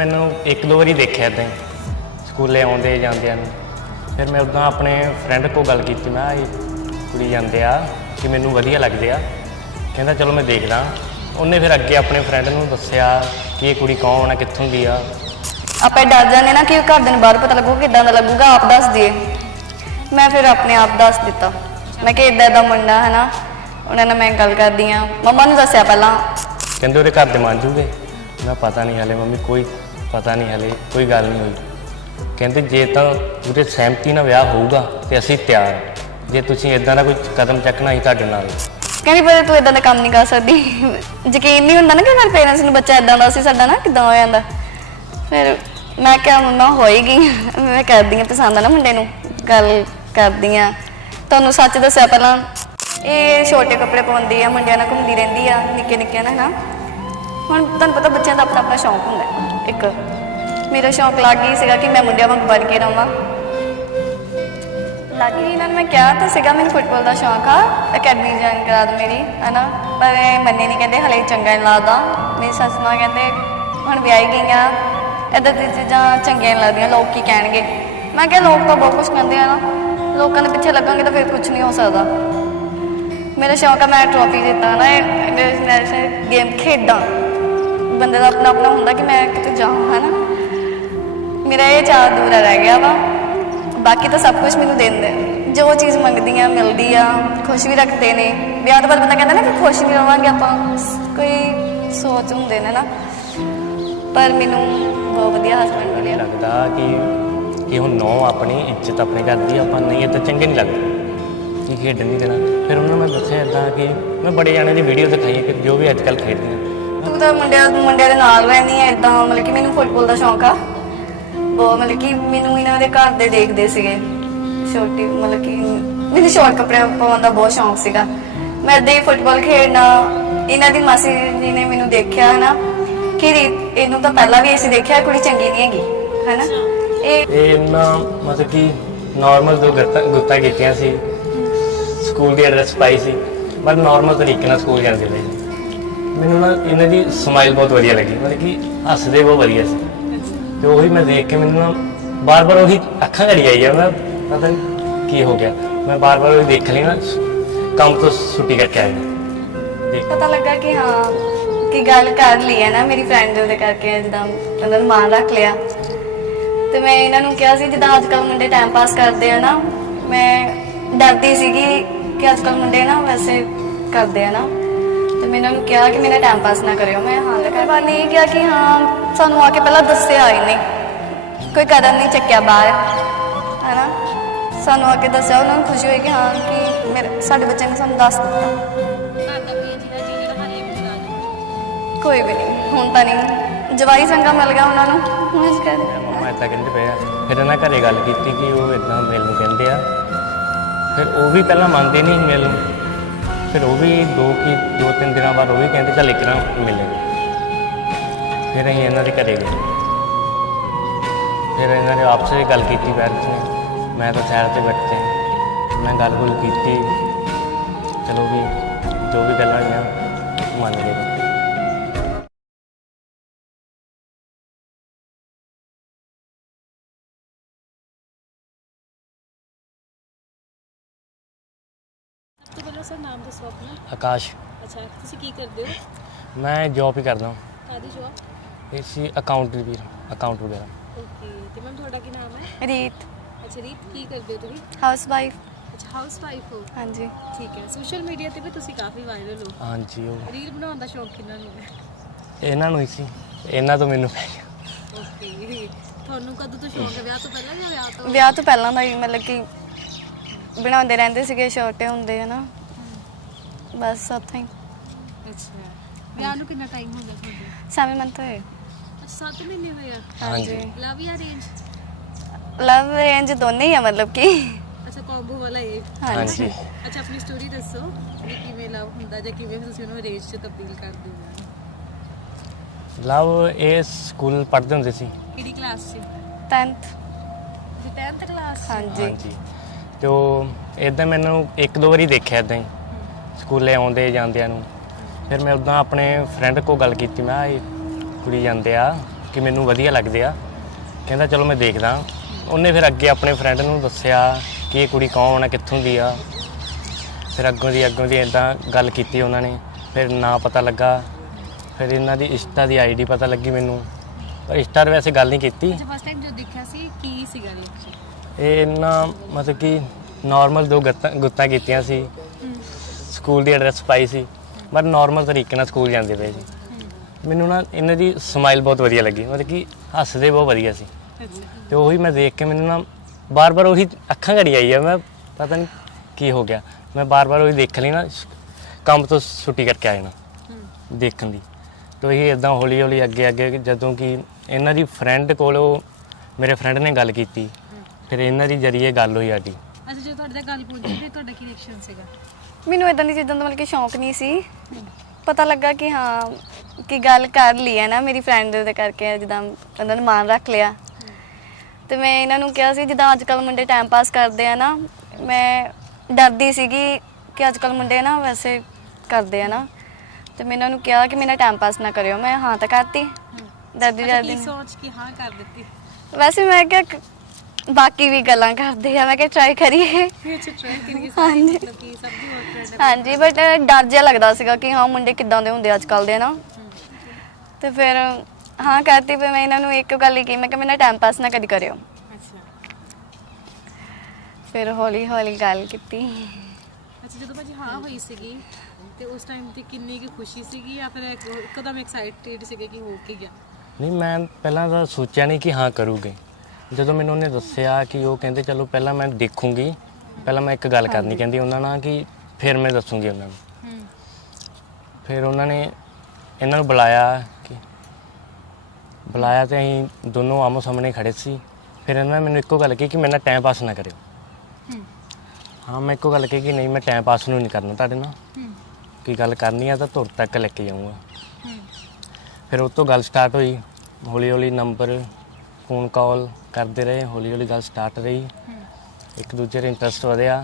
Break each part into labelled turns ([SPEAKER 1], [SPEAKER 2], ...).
[SPEAKER 1] ਮੈਨੂੰ ਇੱਕ ਦੋ ਵਾਰੀ ਦੇਖਿਆ ਤੈਂ ਸਕੂਲੇ ਆਉਂਦੇ ਜਾਂਦੇ ਨੇ ਫਿਰ ਮੈਂ ਉਦੋਂ ਆਪਣੇ ਫਰੈਂਡ ਕੋਲ ਗੱਲ ਕੀਤੀ ਮੈਂ ਇਹ ਕੁੜੀ ਜਾਂਦੇ ਆ ਕਿ ਮੈਨੂੰ ਵਧੀਆ ਲੱਗਦੇ ਆ ਕਹਿੰਦਾ ਚਲੋ ਮੈਂ ਦੇਖਦਾ ਉਹਨੇ ਫਿਰ ਅੱਗੇ ਆਪਣੇ ਫਰੈਂਡ ਨੂੰ ਦੱਸਿਆ ਕਿ ਇਹ ਕੁੜੀ ਕੌਣ ਆ ਕਿੱਥੋਂ ਦੀ ਆ
[SPEAKER 2] ਆਪਾਂ ਡਰ ਜਾਂਦੇ ਨਾ ਕਿ ਉਹ ਘਰ ਦੇ ਬਾਹਰ ਪਤਾ ਲੱਗੂ ਕਿਦਾਂ ਦਾ ਲੱਗੂਗਾ ਆਪ ਦੱਸ ਦਈਏ ਮੈਂ ਫਿਰ ਆਪਣੇ ਆਪ ਦੱਸ ਦਿੱਤਾ ਮੈਂ ਕਿ ਇਦਾਂ ਦਾ ਮੁੰਡਾ ਹੈ ਨਾ ਉਹਨਾਂ ਨਾਲ ਮੈਂ ਗੱਲ ਕਰਦੀ ਆ ਮਮਾ ਨੂੰ ਦੱਸਿਆ ਪਹਿਲਾਂ
[SPEAKER 1] ਕਹਿੰਦੇ ਉਹਦੇ ਘਰ ਦੇ ਮੰਨ ਜੂਗੇ ਮੈਂ ਪਤਾ ਨਹੀਂ ਹਲੇ ਮੰਮੀ ਕੋਈ ਪਤਾ ਨਹੀਂ ਹਲੇ ਕੋਈ ਗੱਲ ਨਹੀਂ ਹੋਈ ਕਹਿੰਦੇ ਜੇ ਤਾਂ ਉਹਦੇ ਸਹਿਮਤੀ ਨਾਲ ਵਿਆਹ ਹੋਊਗਾ ਤੇ ਅਸੀਂ ਤਿਆਰ ਜੇ ਤੁਸੀਂ ਇਦਾਂ ਦਾ ਕੋਈ ਕਦਮ ਚੱਕਣਾ ਹੀ ਤੁਹਾਡੇ ਨਾਲ
[SPEAKER 2] ਕਹਿੰਦੀ ਪਰ ਤੂੰ ਇਦਾਂ ਦਾ ਕੰਮ ਨਹੀਂ ਕਰ ਸਕਦੀ ਯਕੀਨ ਨਹੀਂ ਹੁੰਦਾ ਨਾ ਕਿ ਮੇਰੇ ਪੇਰੈਂਟਸ ਨੂੰ ਬੱਚਾ ਇਦਾਂ ਦਾ ਸੀ ਸਾਡਾ ਨਾ ਕਿਦਾਂ ਹੋ ਜਾਂਦਾ ਫਿਰ ਮੈਂ ਕਿਹਾ ਹੋਈ ਗਈ ਮੈਂ ਕਰਦੀ ਆ ਪਸੰਦ ਨਾ ਮੁੰਡੇ ਨੂੰ ਗੱਲ ਕਰਦੀ ਆ ਤੁਹਾਨੂੰ ਸੱਚ ਦੱਸਿਆ ਪਹਿਲਾਂ ਇਹ ਛੋਟੇ ਕੱਪੜੇ ਪਵੰਦੀ ਆ ਮੁੰਡਿਆਂ ਨਾਲ ਘੁੰਮਦੀ ਰਹਿੰਦੀ ਆ ਨਿੱਕੇ ਨਿੱਕੇ ਨਾਲ ਹਨਾ ਹੁਣ ਤੁਹਾਨੂੰ ਪਤਾ ਬੱਚਿਆਂ ਦਾ ਆਪਣਾ ਆਪਣਾ ਸ਼ੌਂਕ ਹੁੰਦਾ ਹੈ ਇੱਕ ਮੇਰਾ ਸ਼ੌਂਕ ਲੱਗ ਗਈ ਸੀਗਾ ਕਿ ਮੈਂ ਮੁੰਡਿਆਂ ਵਾਂਗ ਬਣ ਕੇ ਰਵਾਂ ਲੱਗੀ ਨਾ ਮੈਂ ਕਿਹਾ ਤਾਂ ਸੀਗਾ ਮੈਨੂੰ ਫੁੱਟਬਾਲ ਦਾ ਸ਼ੌਂਕ ਆ ਅਕੈਡਮੀ ਜਾਣ ਕਰਾ ਦ ਮੇਰੀ ਹਨਾ ਪਰ ਇਹ ਮੰਨੇ ਨਹੀਂ ਕਹਿੰਦੇ ਹਲੇ ਚੰਗਾ ਨਹੀਂ ਲੱਗਦਾ ਮੇਰੇ ਸੱਸ ਮਾਂ ਕਹਿੰਦੇ ਹੁਣ ਵਿਆਹ ਹੀ ਗਈਆਂ ਇਦਾਂ ਦੀ ਚੀਜ਼ਾਂ ਚੰਗੀਆਂ ਨਹੀਂ ਲੱਗਦੀਆਂ ਲੋਕ ਕੀ ਕਹਿਣਗੇ ਮੈਂ ਕਿਹਾ ਲੋਕ ਤਾਂ ਬਹੁਤ ਕੁਝ ਕਹਿੰਦੇ ਆ ਨਾ ਲੋਕਾਂ ਦੇ ਪਿੱਛੇ ਲੱਗਾਂਗੇ ਤਾਂ ਫਿਰ ਕੁਝ ਨਹੀਂ ਹੋ ਸਕਦਾ ਮੇਰਾ ਸ਼ੌਂਕ ਆ ਮੈਂ ਟਰਾਫੀ ਜਿੱਤਾਂ ਨਾ ਇੰਟਰਨੈਸ਼ਨਲ ਗੇਮ ਖੇਡਾਂ ਬੰਦੇ ਦਾ ਆਪਣਾ ਆਪਣਾ ਹੁੰਦਾ ਕਿ ਮੈਂ ਕਿਤੇ ਜਾਵਾਂ ਹਾਂ ਨਾ ਮੇਰਾ ਇਹ ਚਾਹ ਦੂਰਾ ਰਹਿ ਗਿਆ ਵਾ ਬਾਕੀ ਤਾਂ ਸਭ ਕੁਝ ਮੈਨੂੰ ਦਿੰਦੇ ਜੋ ਚੀਜ਼ ਮੰਗਦੀਆਂ ਮਿਲਦੀ ਆ ਖੁਸ਼ ਵੀ ਰੱਖਦੇ ਨੇ ਵਿਆਹ ਤੋਂ ਬਾਅਦ ਬੰਦਾ ਕਹਿੰਦਾ ਨਾ ਕਿ ਖੁਸ਼ ਨਹੀਂ ਹੋਵਾਂਗੇ ਆਪਾਂ ਕੋਈ ਸੋਚ ਹੁੰਦੇ ਨੇ ਨਾ ਪਰ ਮੈਨੂੰ ਬਹੁਤ ਵਧੀਆ ਹਸਬੰਦ
[SPEAKER 1] ਮਿਲਿਆ ਲੱਗਦਾ ਕਿ ਕਿ ਹੁਣ ਨੌ ਆਪਣੀ ਇੱਜ਼ਤ ਆਪਣੇ ਕਰਦੀ ਆ ਆਪਾਂ ਨਹੀਂ ਇਹ ਤਾਂ ਚੰਗੇ ਨਹੀਂ ਲੱਗਦਾ ਕਿ ਖੇਡਣ ਨਹੀਂ ਫਿਰ ਉਹਨਾਂ ਨੂੰ ਮੈਂ ਦੱਸਿਆ ਇਦਾਂ ਕਿ ਮੈਂ ਬੜੇ ਜਾਣੇ ਦੀ ਵੀਡੀਓ ਦਿਖਾਈ ਕਿ ਜੋ ਵੀ ਅੱਜਕੱਲ ਖੇਡਦੇ ਆ
[SPEAKER 2] ਤੂੰ ਤਾਂ ਮੁੰਡਿਆਂ ਮੁੰਡਿਆਂ ਦੇ ਨਾਲ ਰਹਿੰਦੀ ਐ ਇਦਾਂ ਮਤਲਬ ਕਿ ਮੈਨੂੰ ਫੁੱਟਬਾਲ ਦਾ ਸ਼ੌਂਕ ਆ ਉਹ ਮਤਲਬ ਕਿ ਮੈਨੂੰ ਇਹਨਾਂ ਦੇ ਘਰ ਦੇ ਦੇਖਦੇ ਸੀਗੇ ਛੋਟੀ ਮਤਲਬ ਕਿ ਮੈਨੂੰ ਸ਼ੌਂਕ ਕੱਪੜੇ ਪਾਉਣ ਦਾ ਬਹੁਤ ਸ਼ੌਂਕ ਸੀਗਾ ਮੈਂ ਇਦਾਂ ਫੁੱਟਬਾਲ ਖੇਡਣਾ ਇਹਨਾਂ ਦੀ ਮਾਸੀ ਜੀ ਨੇ ਮੈਨੂੰ ਦੇਖਿਆ ਨਾ ਕਿ ਇਹਨੂੰ ਤਾਂ ਪਹਿਲਾਂ ਵੀ ਅਸੀਂ ਦੇਖਿਆ ਕੁੜੀ ਚੰਗੀ ਨਹੀਂ ਹੈਗੀ ਹੈਨਾ
[SPEAKER 1] ਇਹ ਇਹਨਾਂ ਮਤਲਬ ਕਿ ਨਾਰਮਲ ਜੋ ਗੁੱਤਾ ਕੀਤੀਆਂ ਸੀ ਸਕੂਲ ਦੀ ਐਡਰੈਸ ਪਾਈ ਸੀ ਪਰ ਨਾਰਮਲ ਤਰੀਕੇ ਨਾਲ ਸਕੂਲ ਜਾਂਦੇ ਸੀ ਮੈਨੂੰ ਨਾ ਇਹਨਾਂ ਦੀ ਸਮਾਈਲ ਬਹੁਤ ਵਧੀਆ ਲੱਗੀ ਮਤਲਬ ਕਿ ਹੱਸਦੇ ਬਹੁਤ ਵਧੀਆ ਸੀ ਤੇ ਉਹੀ ਮੈਂ ਦੇਖ ਕੇ ਮੈਨੂੰ ਨਾ ਬਾਰ-ਬਾਰ ਉਹੀ ਅੱਖਾਂ ਘੜੀ ਆਈ ਆ ਮੈਂ ਨਹੀਂ ਕੀ ਹੋ ਗਿਆ ਮੈਂ ਬਾਰ-ਬਾਰ ਉਹ ਦੇਖ ਲਈ ਲਿਆ ਕੰਮ ਤੋਂ ਛੁੱਟੀ ਕਰਕੇ ਆਇਆ
[SPEAKER 2] ਪਤਾ ਲੱਗਾ ਕਿ ਹਾਂ ਕਿ ਗੱਲ ਕਰ ਲਈ ਹੈ ਨਾ ਮੇਰੀ ਫਰੈਂਡ ਦੇ ਕਰਕੇ ਜਦੋਂ ਉਹਨਾਂ ਨੂੰ ਮਾਨ ਰੱਖ ਲਿਆ ਤੇ ਮੈਂ ਇਹਨਾਂ ਨੂੰ ਕਿਹਾ ਸੀ ਜਿੱਦਾਂ ਅੱਜ ਕੱਲ ਮੁੰਡੇ ਟਾਈਮ ਪਾਸ ਕਰਦੇ ਆ ਨਾ ਮੈਂ ਡਰਦੀ ਸੀਗੀ ਕਿ ਅੱਜ ਕੱਲ ਮੁੰਡੇ ਨਾ ਵੈਸੇ ਕਰਦੇ ਆ ਨਾ ਤੇ ਮੈਨੂੰ ਉਹਨੂੰ ਕਿਹਾ ਕਿ ਮੇਰਾ ਟਾਈਮ ਪਾਸ ਨਾ ਕਰਿਓ ਮੈਂ ਹਾਂ ਤਾਂ ਕਰਵਾ ਨਹੀਂ ਗਿਆ ਕਿ ਹਾਂ ਸਾਨੂੰ ਆ ਕੇ ਪਹਿਲਾਂ ਦੱਸਿਆ ਹੀ ਨਹੀਂ ਕੋਈ ਕਦਮ ਨਹੀਂ ਚੱਕਿਆ ਬਾਹਰ ਹੈਨਾ ਸਾਨੂੰ ਆ ਕੇ ਦੱਸਿਆ ਉਹਨਾਂ ਨੂੰ ਖੁਸ਼ੀ ਹੋਈ ਕਿ ਹਾਂ ਕਿ ਮੇਰੇ ਸਾਡੇ ਬੱਚੇ ਨੇ ਸਾਨੂੰ ਦੱਸ ਦਿੱਤਾ ਕੋਈ ਵੀ ਨਹੀਂ ਹੁਣ ਤਾਂ ਨਹੀਂ ਜਵਾਈ ਸੰਗਾ ਮਿਲ ਗਿਆ ਉਹਨਾਂ ਨੂੰ ਹੁਣ
[SPEAKER 1] ਕਹਿੰਦੇ ਮੈਂ ਤਾਂ ਕਹਿੰਦੇ ਪਿਆ ਫਿਰ ਉਹਨਾਂ ਘਰੇ ਗੱਲ ਕੀਤੀ ਕਿ ਉਹ ਇਦਾਂ ਮਿਲ ਨੂੰ ਕਹਿੰਦੇ ਆ ਫਿਰ ਉਹ ਵੀ ਪਹਿਲਾਂ ਮੰਨਦੇ ਨਹੀਂ ਮਿਲਣ ਫਿਰ ਉਹ ਵੀ ਦੋ ਕੀ ਦੋ ਤਿੰਨ ਦਿਨਾਂ ਬਾਅਦ ਉਹ ਵੀ ਕਹਿੰਦੇ ਚੱਲ ਇੱਕ ਨਾ ਮਿਲੇਗੇ ਫਿਰ ਅਸੀਂ ਇਹਨਾਂ ਦੇ ਘਰੇ ਗਏ ਫਿਰ ਇਹਨਾਂ ਨੇ ਆਪਸੇ ਗੱਲ ਕੀਤੀ ਬੈਠ ਤੇ ਮੈਂ ਤਾਂ ਸ਼ਹਿਰ ਤੇ ਬੈਠ ਮੈਂ ਗੱਲ ਗੁੱਲ ਕੀਤੀ ਚਲੋ ਵੀ ਜੋ ਵੀ ਗੱਲਾਂ ਆਈਆਂ ਮੰਨ ਲਏ ਆਕਾਸ਼
[SPEAKER 3] ਅੱਛਾ ਤੁਸੀਂ ਕੀ ਕਰਦੇ ਹੋ
[SPEAKER 1] ਮੈਂ ਜੌਬ ਹੀ ਕਰਦਾ ਹਾਂ
[SPEAKER 3] ਕਾਦੀ ਜੌਬ
[SPEAKER 1] ਇਸੀ ਅਕਾਊਂਟ ਵੀਰ ਅਕਾਊਂਟ ਵਗੈਰਾ
[SPEAKER 3] ਓਕੇ ਤੇ ਮੈਮ ਤੁਹਾਡਾ ਕੀ ਨਾਮ ਹੈ ਰੀਤ ਅੱਛਾ ਰੀਤ ਕੀ ਕਰਦੇ ਹੋ ਤੁਸੀਂ ਹਾਊਸ ਵਾਈਫ ਅੱਛਾ ਹਾਊਸ ਵਾਈਫ ਹੋ ਹਾਂਜੀ ਠੀਕ ਹੈ ਸੋਸ਼ਲ ਮੀਡੀਆ ਤੇ ਵੀ ਤੁਸੀਂ ਕਾਫੀ ਵਾਇਰਲ ਹੋ
[SPEAKER 1] ਹਾਂਜੀ ਉਹ
[SPEAKER 3] ਰੀਲ ਬਣਾਉਣ ਦਾ ਸ਼ੌਕ ਕਿੰਨਾ ਨੂੰ ਹੈ
[SPEAKER 1] ਇਹਨਾਂ ਨੂੰ ਹੀ ਸੀ ਇਹਨਾਂ ਤੋਂ ਮੈਨੂੰ ਪੈ
[SPEAKER 3] ਗਿਆ ਓਕੇ ਤੁਹਾਨੂੰ ਕਦੋਂ ਤੋਂ ਸ਼ੌਕ ਹੈ ਵਿਆਹ ਤੋਂ ਪਹਿਲਾਂ ਜਾਂ ਵਿਆਹ ਤੋਂ
[SPEAKER 2] ਵਿਆਹ ਤੋਂ ਪਹਿਲਾਂ ਦਾ ਹੀ ਮਤਲਬ ਕਿ ਬਣਾਉਂਦੇ ਰਹਿੰਦੇ ਸੀਗੇ ਛੋਟੇ ਹੁੰਦੇ ਹਨਾ ਬਸ ਸਤਿ
[SPEAKER 3] ਅੱਛਾ ਵਿਆਹ ਨੂੰ ਕਿੰਨਾ ਟਾਈਮ ਹੋ ਗਿਆ ਤੁਹਾਡੇ
[SPEAKER 2] ਸਾਵੇਂ ਮੰਤ ਹੋਏ
[SPEAKER 3] ਸੱਤ ਮਹੀਨੇ ਹੋਏ ਆ ਹਾਂਜੀ ਲਵ ਯਾ ਰੇਂਜ
[SPEAKER 2] ਲਵ ਰੇਂਜ ਦੋਨੇ ਹੀ ਆ ਮਤਲਬ ਕਿ
[SPEAKER 3] ਅੱਛਾ ਕੌਂਬੋ ਵਾਲਾ ਹੈ ਹਾਂਜੀ ਅੱਛਾ ਆਪਣੀ ਸਟੋਰੀ ਦੱਸੋ ਕਿ ਕਿਵੇਂ ਲਵ ਹੁੰਦਾ ਜਾਂ ਕਿਵੇਂ ਤੁਸੀਂ ਉਹਨੂੰ ਰੇਂਜ 'ਚ ਤਬਦੀਲ ਕਰਦੇ ਹੋ
[SPEAKER 1] ਲਵ ਇਹ ਸਕੂਲ ਪੜ੍ਹਦੇ ਹੁੰਦੇ ਸੀ
[SPEAKER 3] ਕਿਹੜੀ ਕਲਾਸ ਸੀ 10th ਜੀ 10th ਕਲਾਸ
[SPEAKER 2] ਹਾਂਜੀ ਹਾਂਜੀ
[SPEAKER 1] ਤੋ ਇਦਾਂ ਮੈਨੂੰ ਇੱਕ ਦੋ ਵਾਰੀ ਦੇਖਿਆ ਇਦਾਂ ਹੀ ਸਕੂਲੇ ਆਉਂਦੇ ਜਾਂਦਿਆਂ ਨੂੰ ਫਿਰ ਮੈਂ ਉਦਾਂ ਆਪਣੇ ਫਰੈਂਡ ਕੋ ਗੱਲ ਕੀਤੀ ਮੈਂ ਇਹ ਕੁੜੀ ਜਾਂਦੇ ਆ ਕਿ ਮੈਨੂੰ ਵਧੀਆ ਲੱਗਦੇ ਆ ਕਹਿੰਦਾ ਚਲੋ ਮੈਂ ਦੇਖਦਾ ਉਹਨੇ ਫਿਰ ਅੱਗੇ ਆਪਣੇ ਫਰੈਂਡ ਨੂੰ ਦੱਸਿਆ ਕਿ ਇਹ ਕੁੜੀ ਕੌਣ ਆ ਕਿੱਥੋਂ ਦੀ ਆ ਫਿਰ ਅੱਗੋਂ ਦੀ ਅੱਗੋਂ ਦੀ ਇਦਾਂ ਗੱਲ ਕੀਤੀ ਉਹਨਾਂ ਨੇ ਫਿਰ ਨਾਂ ਪਤਾ ਲੱਗਾ ਫਿਰ ਇਹਨਾਂ ਦੀ ਇਸ਼ਤਾ ਦੀ ਆਈਡੀ ਪਤਾ ਲੱਗੀ ਮੈਨੂੰ ਪਰ ਇਸ਼ਤਾ ਦੇ ਵੈਸੇ ਗੱਲ ਨਹੀਂ ਕੀਤੀ
[SPEAKER 3] ਫਸਟ ਟਾਈਮ ਜੋ ਦੇਖਿਆ ਸੀ ਕੀ ਸੀਗਾ ਦੇਖੀ
[SPEAKER 1] ਇਹ ਇਨਾ ਮਤਲਬ ਕਿ ਨਾਰਮਲ ਦੋ ਗੱਤਾਂ ਗੁੱਤਾਂ ਕੀਤੀਆਂ ਸੀ ਸਕੂਲ ਦੀ ਐਡਰੈਸ ਪਾਈ ਸੀ ਪਰ ਨਾਰਮਲ ਤਰੀਕੇ ਨਾਲ ਸਕੂਲ ਜਾਂਦੇ ਪਏ ਸੀ ਮੈਨੂੰ ਨਾ ਇਹਨਾਂ ਦੀ ਸਮਾਈਲ ਬਹੁਤ ਵਧੀਆ ਲੱਗੀ ਮਤਲਬ ਕਿ ਹੱਸਦੇ ਬਹੁਤ ਵਧੀਆ ਸੀ ਤੇ ਉਹੀ ਮੈਂ ਦੇਖ ਕੇ ਮੈਨੂੰ ਨਾ ਬਾਰ-ਬਾਰ ਉਹੀ ਅੱਖਾਂ ਘੜੀ ਆਈ ਆ ਮੈਂ ਪਤਾ ਨਹੀਂ ਕੀ ਹੋ ਗਿਆ ਮੈਂ ਬਾਰ-ਬਾਰ ਉਹੀ ਦੇਖ ਲਈ ਨਾ ਕੰਮ ਤੋਂ ਛੁੱਟੀ ਕਰਕੇ ਆ ਜਾਣਾ ਦੇਖਣ ਦੀ ਤੋ ਇਹ ਇਦਾਂ ਹੌਲੀ-ਹੌਲੀ ਅੱਗੇ-ਅੱਗੇ ਜਦੋਂ ਕਿ ਇਹਨਾਂ ਦੀ ਫਰੈਂਡ ਕੋਲ ਉਹ ਮੇਰੇ ਫਰੈਂਡ ਨੇ ਗੱਲ ਕੀਤੀ ਫਿਰ ਇਹਨਾਂ ਦੀ ਜਰੀਏ ਗੱਲ ਹੋਈ ਆਦੀ
[SPEAKER 3] ਅੱਛਾ ਜੇ ਤੁਹਾਡੇ ਦਾ ਗੱਲ ਪਹੁੰਚੀ ਤੇ ਤੁਹਾਡਾ ਕੀ ਰਿਐਕਸ਼ਨ ਸੀਗਾ
[SPEAKER 2] ਮੈਨੂੰ ਇਦਾਂ ਦੀ ਚੀਜ਼ਾਂ ਦਾ ਮਤਲਬ ਕਿ ਸ਼ੌਂਕ ਨਹੀਂ ਸੀ ਪਤਾ ਲੱਗਾ ਕਿ ਹਾਂ ਕਿ ਗੱਲ ਕਰ ਲਈ ਹੈ ਨਾ ਮੇਰੀ ਫਰੈਂਡ ਦੇ ਕਰਕੇ ਜਦੋਂ ਉਹਨਾਂ ਨੇ ਮਾਨ ਰੱਖ ਲਿਆ ਤੇ ਮੈਂ ਇਹਨਾਂ ਨੂੰ ਕਿਹਾ ਸੀ ਜਿੱਦਾਂ ਅੱਜ ਕੱਲ ਮੁੰਡੇ ਟਾਈਮ ਪਾਸ ਕਰਦੇ ਆ ਨਾ ਮੈਂ ਡਰਦੀ ਸੀਗੀ ਕਿ ਅੱਜ ਕੱਲ ਮੁੰਡੇ ਨਾ ਵੈਸੇ ਕਰਦੇ ਆ ਨਾ ਤੇ ਮੈਂ ਇਹਨਾਂ ਨੂੰ ਕਿਹਾ ਕਿ ਮੇਰਾ ਟਾਈਮ ਪਾਸ ਨਾ ਕਰਿਓ ਮੈਂ ਹਾਂ ਤਾਂ ਕਰਤੀ
[SPEAKER 3] ਦਰਦੀ ਦਰਦੀ ਸੋਚ ਕੇ ਹਾਂ ਕਰ ਦਿੱਤੀ
[SPEAKER 2] ਵੈਸੇ ਮੈਂ ਕਿਹਾ ਬਾਕੀ ਵੀ ਗੱਲਾਂ ਕਰਦੇ ਆ ਮੈਂ ਕਿ ਟਰਾਈ ਕਰੀਏ
[SPEAKER 3] ਫਿਰ ਅੱਛਾ ਟਰਾਈ ਕਰੀਏ ਹਾਂਜੀ ਮਤਲਬ ਕਿ ਸਭ
[SPEAKER 2] ਹਾਂਜੀ ਬਟ ਡਰ ਜਿਹਾ ਲੱਗਦਾ ਸੀਗਾ ਕਿ ਹਾਂ ਮੁੰਡੇ ਕਿੱਦਾਂ ਦੇ ਹੁੰਦੇ ਅੱਜ ਕੱਲ ਦੇ ਨਾ ਤੇ ਫਿਰ ਹਾਂ ਕਰਤੀ ਫਿਰ ਮੈਂ ਇਹਨਾਂ ਨੂੰ ਇੱਕ ਗੱਲ ਹੀ ਕਹੀ ਮੈਂ ਕਿ ਮੇਰਾ ਟਾਈਮ ਪਾਸ ਨਾ ਕਦੀ ਕਰਿਓ ਅੱਛਾ ਫਿਰ ਹੌਲੀ ਹੌਲੀ ਗੱਲ ਕੀਤੀ
[SPEAKER 3] ਅੱਛਾ ਜਦੋਂ ਭਾਜੀ ਹਾਂ ਹੋਈ ਸੀਗੀ ਤੇ ਉਸ ਟਾਈਮ ਤੇ ਕਿੰਨੀ ਕੀ ਖੁਸ਼ੀ ਸੀਗੀ ਜਾਂ ਫਿਰ ਇੱਕਦਮ ਐਕਸਾਈਟਿਡ ਸੀਗੇ ਕਿ ਹੋ ਕੇ ਗਿਆ
[SPEAKER 1] ਨਹੀਂ ਮੈਂ ਪਹਿਲਾਂ ਤਾਂ ਸੋਚਿਆ ਨਹੀਂ ਕਿ ਹਾਂ ਕਰੂਗੇ ਜਦੋਂ ਮੈਨੂੰ ਉਹਨੇ ਦੱਸਿਆ ਕਿ ਉਹ ਕਹਿੰਦੇ ਚਲੋ ਪਹਿਲਾਂ ਮੈਂ ਦੇਖੂੰਗੀ ਪਹਿਲਾਂ ਮੈਂ ਇੱਕ ਗੱਲ ਕਰਨੀ ਕਹਿੰਦੀ ਉਹਨਾਂ ਨਾਲ ਕਿ ਫਿਰ ਮੈਂ ਦੱਸੂੰਗੀ ਉਹਨਾਂ ਨੂੰ ਫਿਰ ਉਹਨਾਂ ਨੇ ਇਹਨਾਂ ਨੂੰ ਬੁਲਾਇਆ ਕਿ ਬੁਲਾਇਆ ਤੇ ਅਸੀਂ ਦੋਨੋਂ ਆਮੋ ਸਾਹਮਣੇ ਖੜੇ ਸੀ ਫਿਰ ਇਹਨਾਂ ਨੇ ਮੈਨੂੰ ਇੱਕੋ ਗੱਲ ਕਹੀ ਕਿ ਮੈਂ ਨਾ ਟਾਈਮ ਪਾਸ ਨਾ ਕਰਿਓ ਹਾਂ ਮੈਂ ਇੱਕੋ ਗੱਲ ਕਹੀ ਕਿ ਨਹੀਂ ਮੈਂ ਟਾਈਮ ਪਾਸ ਨੂੰ ਨਹੀਂ ਕਰਨਾ ਤੁਹਾਡੇ ਨਾਲ ਕੀ ਗੱਲ ਕਰਨੀ ਆ ਤਾਂ ਤੁਰ ਤੱਕ ਲੈ ਕੇ ਜਾਊਂਗਾ ਫਿਰ ਉਹ ਤੋਂ ਗੱਲ ਸਟਾਰਟ ਹੋਈ ਹੌਲੀ ਹੌਲੀ ਨੰਬਰ ਫੋਨ ਕਾਲ ਕਰਦੇ ਰਹੇ ਹੌਲੀ ਹੌਲੀ ਗੱਲ ਸਟਾਰਟ ਰਹੀ ਇੱਕ ਦੂਜੇ ਦੇ ਇੰਟਰਸਟ ਵਧਿਆ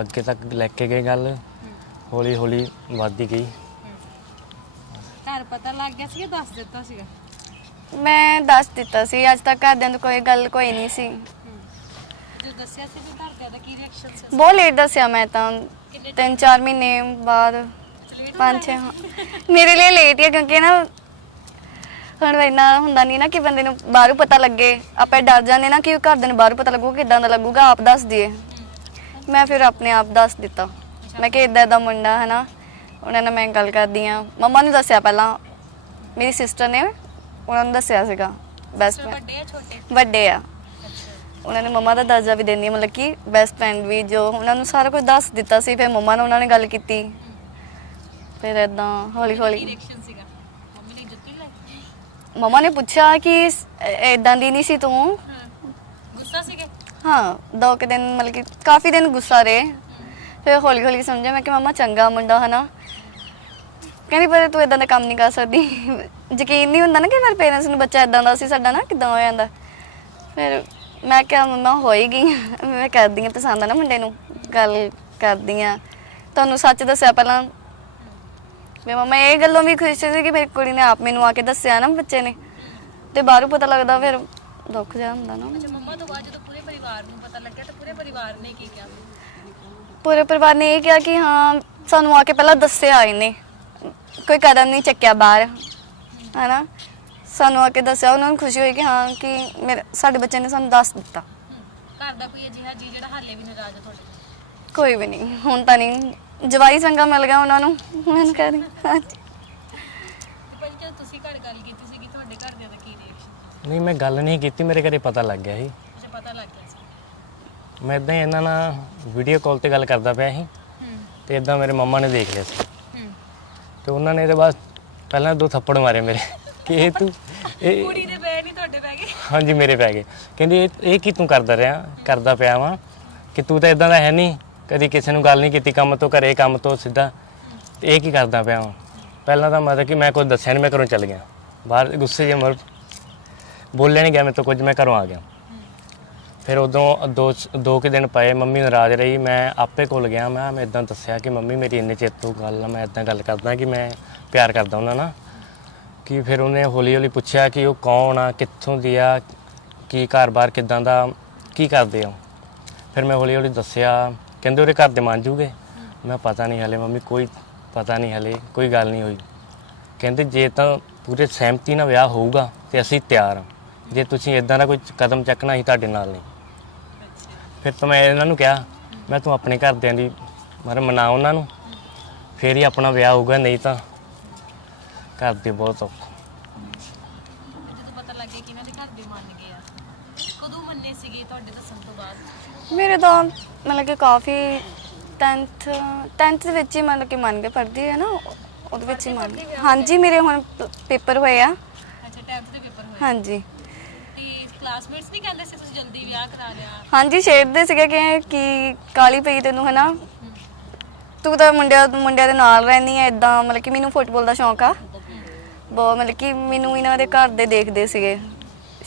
[SPEAKER 1] ਅੱਗੇ ਤੱਕ ਲੈ ਕੇ ਗਏ ਗੱਲ ਹੌਲੀ ਹੌਲੀ ਵੱਧਦੀ ਗਈ
[SPEAKER 3] ਘਰ ਪਤਾ ਲੱਗ ਗਿਆ ਸੀ ਦੱਸ ਦਿੱਤਾ ਸੀਗਾ
[SPEAKER 2] ਮੈਂ ਦੱਸ ਦਿੱਤਾ ਸੀ ਅੱਜ ਤੱਕ ਘਰਦਿਆਂ ਨੂੰ ਕੋਈ ਗੱਲ ਕੋਈ ਨਹੀਂ ਸੀ ਜੋ
[SPEAKER 3] ਦੱਸਿਆ ਸੀ ਤਾਂ ਘਰਦਿਆਂ ਦਾ ਕੀ ਰਿਐਕਸ਼ਨ
[SPEAKER 2] ਸੀ ਬਹੁਤ ਦੱਸਿਆ ਮੈਂ ਤਾਂ ਤਿੰਨ ਚਾਰ ਮਹੀਨੇ ਬਾਅਦ ਪੰਜ ਛੇ ਮੇਰੇ ਲਈ ਲੇਟ ਹੀ ਕਿਉਂਕਿ ਨਾ ਹੁਣ ਇੰਨਾ ਹੁੰਦਾ ਨਹੀਂ ਨਾ ਕਿ ਬੰਦੇ ਨੂੰ ਬਾਹਰੋਂ ਪਤਾ ਲੱਗੇ ਆਪੇ ਡਰ ਜਾਂਦੇ ਨਾ ਕਿ ਘਰ ਦੇ ਨੂੰ ਬਾਹਰ ਪਤਾ ਲੱਗੂ ਕਿਦਾਂ ਦਾ ਲੱਗੂਗਾ ਆਪ ਦੱਸ ਦਈਏ ਮੈਂ ਫਿਰ ਆਪਣੇ ਆਪ ਦੱਸ ਦਿੱਤਾ ਮੈਂ ਕਿ ਇਦਾਂ ਦਾ ਮੁੰਡਾ ਹੈ ਨਾ ਉਹਨਾਂ ਨਾਲ ਮੈਂ ਗੱਲ ਕਰਦੀ ਆ ਮਮਾ ਨੂੰ ਦੱਸਿਆ ਪਹਿਲਾਂ ਮੇਰੀ ਸਿਸਟਰ ਨੇ ਉਹਨਾਂ ਨੂੰ ਦੱਸਿਆ ਸੀਗਾ ਬੈਸਟ ਫਰੈਂਡ
[SPEAKER 3] ਵੱਡੇ ਆ ਛੋਟੇ
[SPEAKER 2] ਵੱਡੇ ਆ ਉਹਨਾਂ ਨੇ ਮਮਾ ਦਾ ਦਰਜਾ ਵੀ ਦੇਣੀ ਮਤਲਬ ਕਿ ਬੈਸਟ ਫਰੈਂਡ ਵੀ ਜੋ ਉਹਨਾਂ ਨੂੰ ਸਾਰਾ ਕੁਝ ਦੱਸ ਦਿੱਤਾ ਸੀ ਫਿਰ ਮਮਾ ਨੇ ਉਹਨਾਂ ਨੇ ਗੱਲ ਕੀਤੀ ਫਿਰ ਇਦਾਂ ਹੌਲੀ ਹੌਲੀ ਮਮਾ ਨੇ ਪੁੱਛਿਆ ਕਿ ਇਦਾਂ ਦੀ ਨਹੀਂ ਸੀ ਤੂੰ
[SPEAKER 3] ਗੁੱਸਾ ਸੀਗੇ
[SPEAKER 2] ਹਾਂ ਦੋ ਕੇ ਦਿਨ ਮਤਲਬ ਕਿ ਕਾਫੀ ਦਿਨ ਗੁੱਸਾ ਰਹੇ ਫਿਰ ਹੌਲੀ ਹੌਲੀ ਸਮਝਿਆ ਮੈਂ ਕਿ ਮਮਾ ਚੰਗਾ ਮੁੰਡਾ ਹਨਾ ਕਹਿੰਦੀ ਪਰ ਤੂੰ ਇਦਾਂ ਦਾ ਕੰਮ ਨਹੀਂ ਕਰ ਸਕਦੀ ਯਕੀਨ ਨਹੀਂ ਹੁੰਦਾ ਨਾ ਕਿ ਮੇਰ ਪੇਰੈਂਟਸ ਨੂੰ ਬੱਚਾ ਇਦਾਂ ਦਾ ਸੀ ਸਾਡਾ ਨਾ ਕਿਦਾਂ ਹੋ ਜਾਂਦਾ ਫਿਰ ਮੈਂ ਕਿਹਾ ਮਮਾ ਹੋਈ ਗਈ ਮੈਂ ਕਰਦੀ ਆ ਪਸੰਦ ਨਾ ਮੁੰਡੇ ਨੂੰ ਗੱਲ ਕਰਦੀ ਆ ਤੁਹਾਨੂੰ ਸੱਚ ਦੱਸਿਆ ਪਹਿਲਾਂ ਮੇਰੇ ਮਮਾ ਇਹ ਗੱਲੋਂ ਵੀ ਖੁਸ਼ ਸੀ ਕਿ ਮੇਰੀ ਕੁੜੀ ਨੇ ਆਪ ਮੈਨੂੰ ਆ ਕੇ ਦੱਸਿਆ ਨਾ ਬੱਚੇ ਨੇ ਤੇ ਬਾਹਰੋਂ ਪਤਾ ਲੱਗਦਾ ਫਿਰ ਦੁੱਖ ਜਾਂ ਹੁੰਦਾ ਨਾ ਮੇਰੇ
[SPEAKER 3] ਮਮਾ ਤੋਂ ਬਾਅਦ ਜਦੋਂ ਪੂਰੇ ਪਰਿਵਾਰ ਨੂੰ ਪਤਾ ਲੱਗਿਆ ਤਾਂ ਪੂਰੇ ਪਰਿਵਾਰ ਨੇ ਕੀ ਕਿਹਾ
[SPEAKER 2] ਪੂਰੇ ਪਰਿਵਾਰ ਨੇ ਇਹ ਕਿਹਾ ਕਿ ਹਾਂ ਸਾਨੂੰ ਆ ਕੇ ਪਹਿਲਾਂ ਦੱਸਿਆ ਹੀ ਨਹੀਂ ਕੋਈ ਕਦਮ ਨਹੀਂ ਚੱਕਿਆ ਬਾਹਰ ਹਨਾ ਸਾਨੂੰ ਆ ਕੇ ਦੱਸਿਆ ਉਹਨਾਂ ਨੂੰ ਖੁਸ਼ੀ ਹੋਈ ਕਿ ਹਾਂ ਕਿ ਮੇਰੇ ਸਾਡੇ ਬੱਚੇ ਨੇ ਸਾਨੂੰ ਦੱਸ ਦਿੱਤਾ
[SPEAKER 3] ਘਰ ਦਾ ਕੋਈ ਅਜਿਹਾ ਜੀ ਜਿਹੜਾ ਹਾਲੇ ਵੀ ਨਾਰਾਜ਼ ਹੋ ਤੁਹਾਡੇ
[SPEAKER 2] ਕੋਈ ਵੀ ਨਹੀਂ ਹੁਣ ਤਾਂ ਨਹੀਂ ਜਵਾਈ ਸੰਗਾ ਮਿਲ ਗਿਆ ਉਹਨਾਂ ਨੂੰ ਮੈਂ ਕਹਿ ਰਹੀ ਹਾਂਜੀ
[SPEAKER 3] ਪੰਚਾ ਤੁਸੀਂ ਘਰ ਗੱਲ ਕੀਤੀ ਸੀ ਕਿ ਤੁਹਾਡੇ ਘਰ ਦੇ ਦਾ ਕੀ ਰਿਐਕਸ਼ਨ
[SPEAKER 1] ਨਹੀਂ ਮੈਂ ਗੱਲ ਨਹੀਂ ਕੀਤੀ ਮੇਰੇ ਘਰੇ ਪਤਾ ਲੱਗ ਗਿਆ ਸੀ ਅੱਛਾ ਪਤਾ ਲੱਗ ਗਿਆ ਸੀ ਮੈਂ ਇਦਾਂ ਇਹਨਾਂ ਨਾਲ ਵੀਡੀਓ ਕਾਲ ਤੇ ਗੱਲ ਕਰਦਾ ਪਿਆ ਸੀ ਤੇ ਇਦਾਂ ਮੇਰੇ ਮੰਮਾ ਨੇ ਦੇਖ ਲਿਆ ਸੀ ਤੇ ਉਹਨਾਂ ਨੇ ਇਹਦੇ ਬਾਅਦ ਪਹਿਲਾਂ ਦੋ ਥੱਪੜ ਮਾਰੇ ਮੇਰੇ
[SPEAKER 3] ਕਿ ਇਹ ਤੂੰ ਇਹ ਕੁੜੀ ਦੇ ਬੈ ਨਹੀਂ ਤੁਹਾਡੇ ਪੈ ਗਏ
[SPEAKER 1] ਹਾਂਜੀ ਮੇਰੇ ਪੈ ਗਏ ਕਹਿੰਦੇ ਇਹ ਕੀ ਤੂੰ ਕਰਦਾ ਰਿਹਾ ਕਰਦਾ ਪਿਆ ਵਾਂ ਕਿ ਤੂੰ ਤਾਂ ਇਦਾਂ ਦਾ ਹੈ ਨਹੀਂ ਕਦੀ ਕਿਸੇ ਨੂੰ ਗੱਲ ਨਹੀਂ ਕੀਤੀ ਕੰਮ ਤੋਂ ਘਰੇ ਕੰਮ ਤੋਂ ਸਿੱਧਾ ਇਹ ਕੀ ਕਰਦਾ ਪਿਆ ਹਾਂ ਪਹਿਲਾਂ ਤਾਂ ਮਤਲਬ ਕਿ ਮੈਂ ਕੋਈ ਦੱਸਿਆ ਨਹੀਂ ਮੈਂ ਘਰੋਂ ਚੱਲ ਗਿਆ ਬਾਹਰ ਗੁੱਸੇ ਜਿਹਾ ਮਰ ਬੋਲਿਆ ਨਹੀਂ ਗਿਆ ਮੈਂ ਤਾਂ ਕੁਝ ਮੈਂ ਘਰੋਂ ਆ ਗਿਆ ਫਿਰ ਉਦੋਂ ਦੋ ਦੋ ਕੇ ਦਿਨ ਪਏ ਮੰਮੀ ਨਾਰਾਜ਼ ਰਹੀ ਮੈਂ ਆਪੇ ਕੋਲ ਗਿਆ ਮੈਂ ਮੈਂ ਇਦਾਂ ਦੱਸਿਆ ਕਿ ਮੰਮੀ ਮੇਰੀ ਇੰਨੇ ਚਿਰ ਤੋਂ ਗੱਲ ਮੈਂ ਇਦਾਂ ਗੱਲ ਕਰਦਾ ਕਿ ਮੈਂ ਪਿਆਰ ਕਰਦਾ ਉਹਨਾਂ ਨਾਲ ਕਿ ਫਿਰ ਉਹਨੇ ਹੌਲੀ ਹੌਲੀ ਪੁੱਛਿਆ ਕਿ ਉਹ ਕੌਣ ਆ ਕਿੱਥੋਂ ਦੀ ਆ ਕੀ ਘਰ-ਬਾਰ ਕਿਦਾਂ ਦਾ ਕੀ ਕਰਦੇ ਹੋ ਫਿਰ ਮੈਂ ਹੌਲੀ ਹੌਲੀ ਦੱਸਿਆ ਕਹਿੰਦੇ ਉਹਦੇ ਘਰ ਦੇ ਮੰਨ ਜੂਗੇ ਮੈਂ ਪਤਾ ਨਹੀਂ ਹਲੇ ਮੰਮੀ ਕੋਈ ਪਤਾ ਨਹੀਂ ਹਲੇ ਕੋਈ ਗੱਲ ਨਹੀਂ ਹੋਈ ਕਹਿੰਦੇ ਜੇ ਤਾਂ ਪੂਰੇ ਸਹਿਮਤੀ ਨਾਲ ਵਿਆਹ ਹੋਊਗਾ ਤੇ ਅਸੀਂ ਤਿਆਰ ਹਾਂ ਜੇ ਤੁਸੀਂ ਇਦਾਂ ਦਾ ਕੋਈ ਕਦਮ ਚੱਕਣਾ ਹੀ ਤੁਹਾਡੇ ਨਾਲ ਨਹੀਂ ਫਿਰ ਤਾਂ ਮੈਂ ਇਹਨਾਂ ਨੂੰ ਕਿਹਾ ਮੈਂ ਤੂੰ ਆਪਣੇ ਘਰ ਘਰਦਿਆਂ ਦੀ ਮਰ ਮਨਾ ਉਹਨਾਂ ਨੂੰ ਫੇਰ ਹੀ ਆਪਣਾ ਵਿਆਹ ਹੋਊਗਾ ਨਹੀਂ ਤਾਂ ਘਰ ਦੇ ਬਹੁਤ ਔਖ ਜਦੋਂ
[SPEAKER 3] ਪਤਾ ਲੱਗੇ ਕਿ ਇਹਨਾਂ ਦੇ ਘਰ ਦੇ ਮੰਨ ਆ ਕਦੋਂ ਮੰਨੇ ਸੀਗੇ ਤੁਹਾਡੇ ਦੱਸਣ ਤੋਂ ਬਾਅਦ
[SPEAKER 2] ਮੇਰੇ ਤਾਂ ਮਤਲਬ ਕਿ ਕਾਫੀ 10th 10th ਦੇ ਵਿੱਚ ਹੀ ਮਨ ਕਿ ਮੰਨ ਕੇ ਪੜਦੀ ਹੈ ਨਾ ਉਹਦੇ ਵਿੱਚ ਹੀ ਮੰਨ ਹਾਂਜੀ ਮੇਰੇ ਹੁਣ ਪੇਪਰ ਹੋਏ ਆ
[SPEAKER 3] ਅੱਛਾ 10th ਦੇ ਪੇਪਰ ਹੋਏ ਹਾਂਜੀ ਤੇ ਕਲਾਸਮੇਟਸ ਨਹੀਂ ਕਹਿੰਦੇ ਸੀ ਤੁਸੀਂ ਜਲਦੀ ਵਿਆਹ ਕਰਾ ਲਿਆ
[SPEAKER 2] ਹਾਂਜੀ ਸ਼ੇਰ ਦੇ ਸੀਗੇ ਕਿ ਕੀ ਕਾਲੀ ਪਈ ਤੈਨੂੰ ਹਨਾ ਤੂੰ ਤਾਂ ਮੁੰਡਿਆਂ ਮੁੰਡਿਆਂ ਦੇ ਨਾਲ ਰਹਿਨੀ ਐ ਇਦਾਂ ਮਤਲਬ ਕਿ ਮੈਨੂੰ ਫੁੱਟਬਾਲ ਦਾ ਸ਼ੌਂਕ ਆ ਬਹੁਤ ਮਤਲਬ ਕਿ ਮੈਨੂੰ ਇਹਨਾਂ ਦੇ ਘਰ ਦੇ ਦੇਖਦੇ ਸੀਗੇ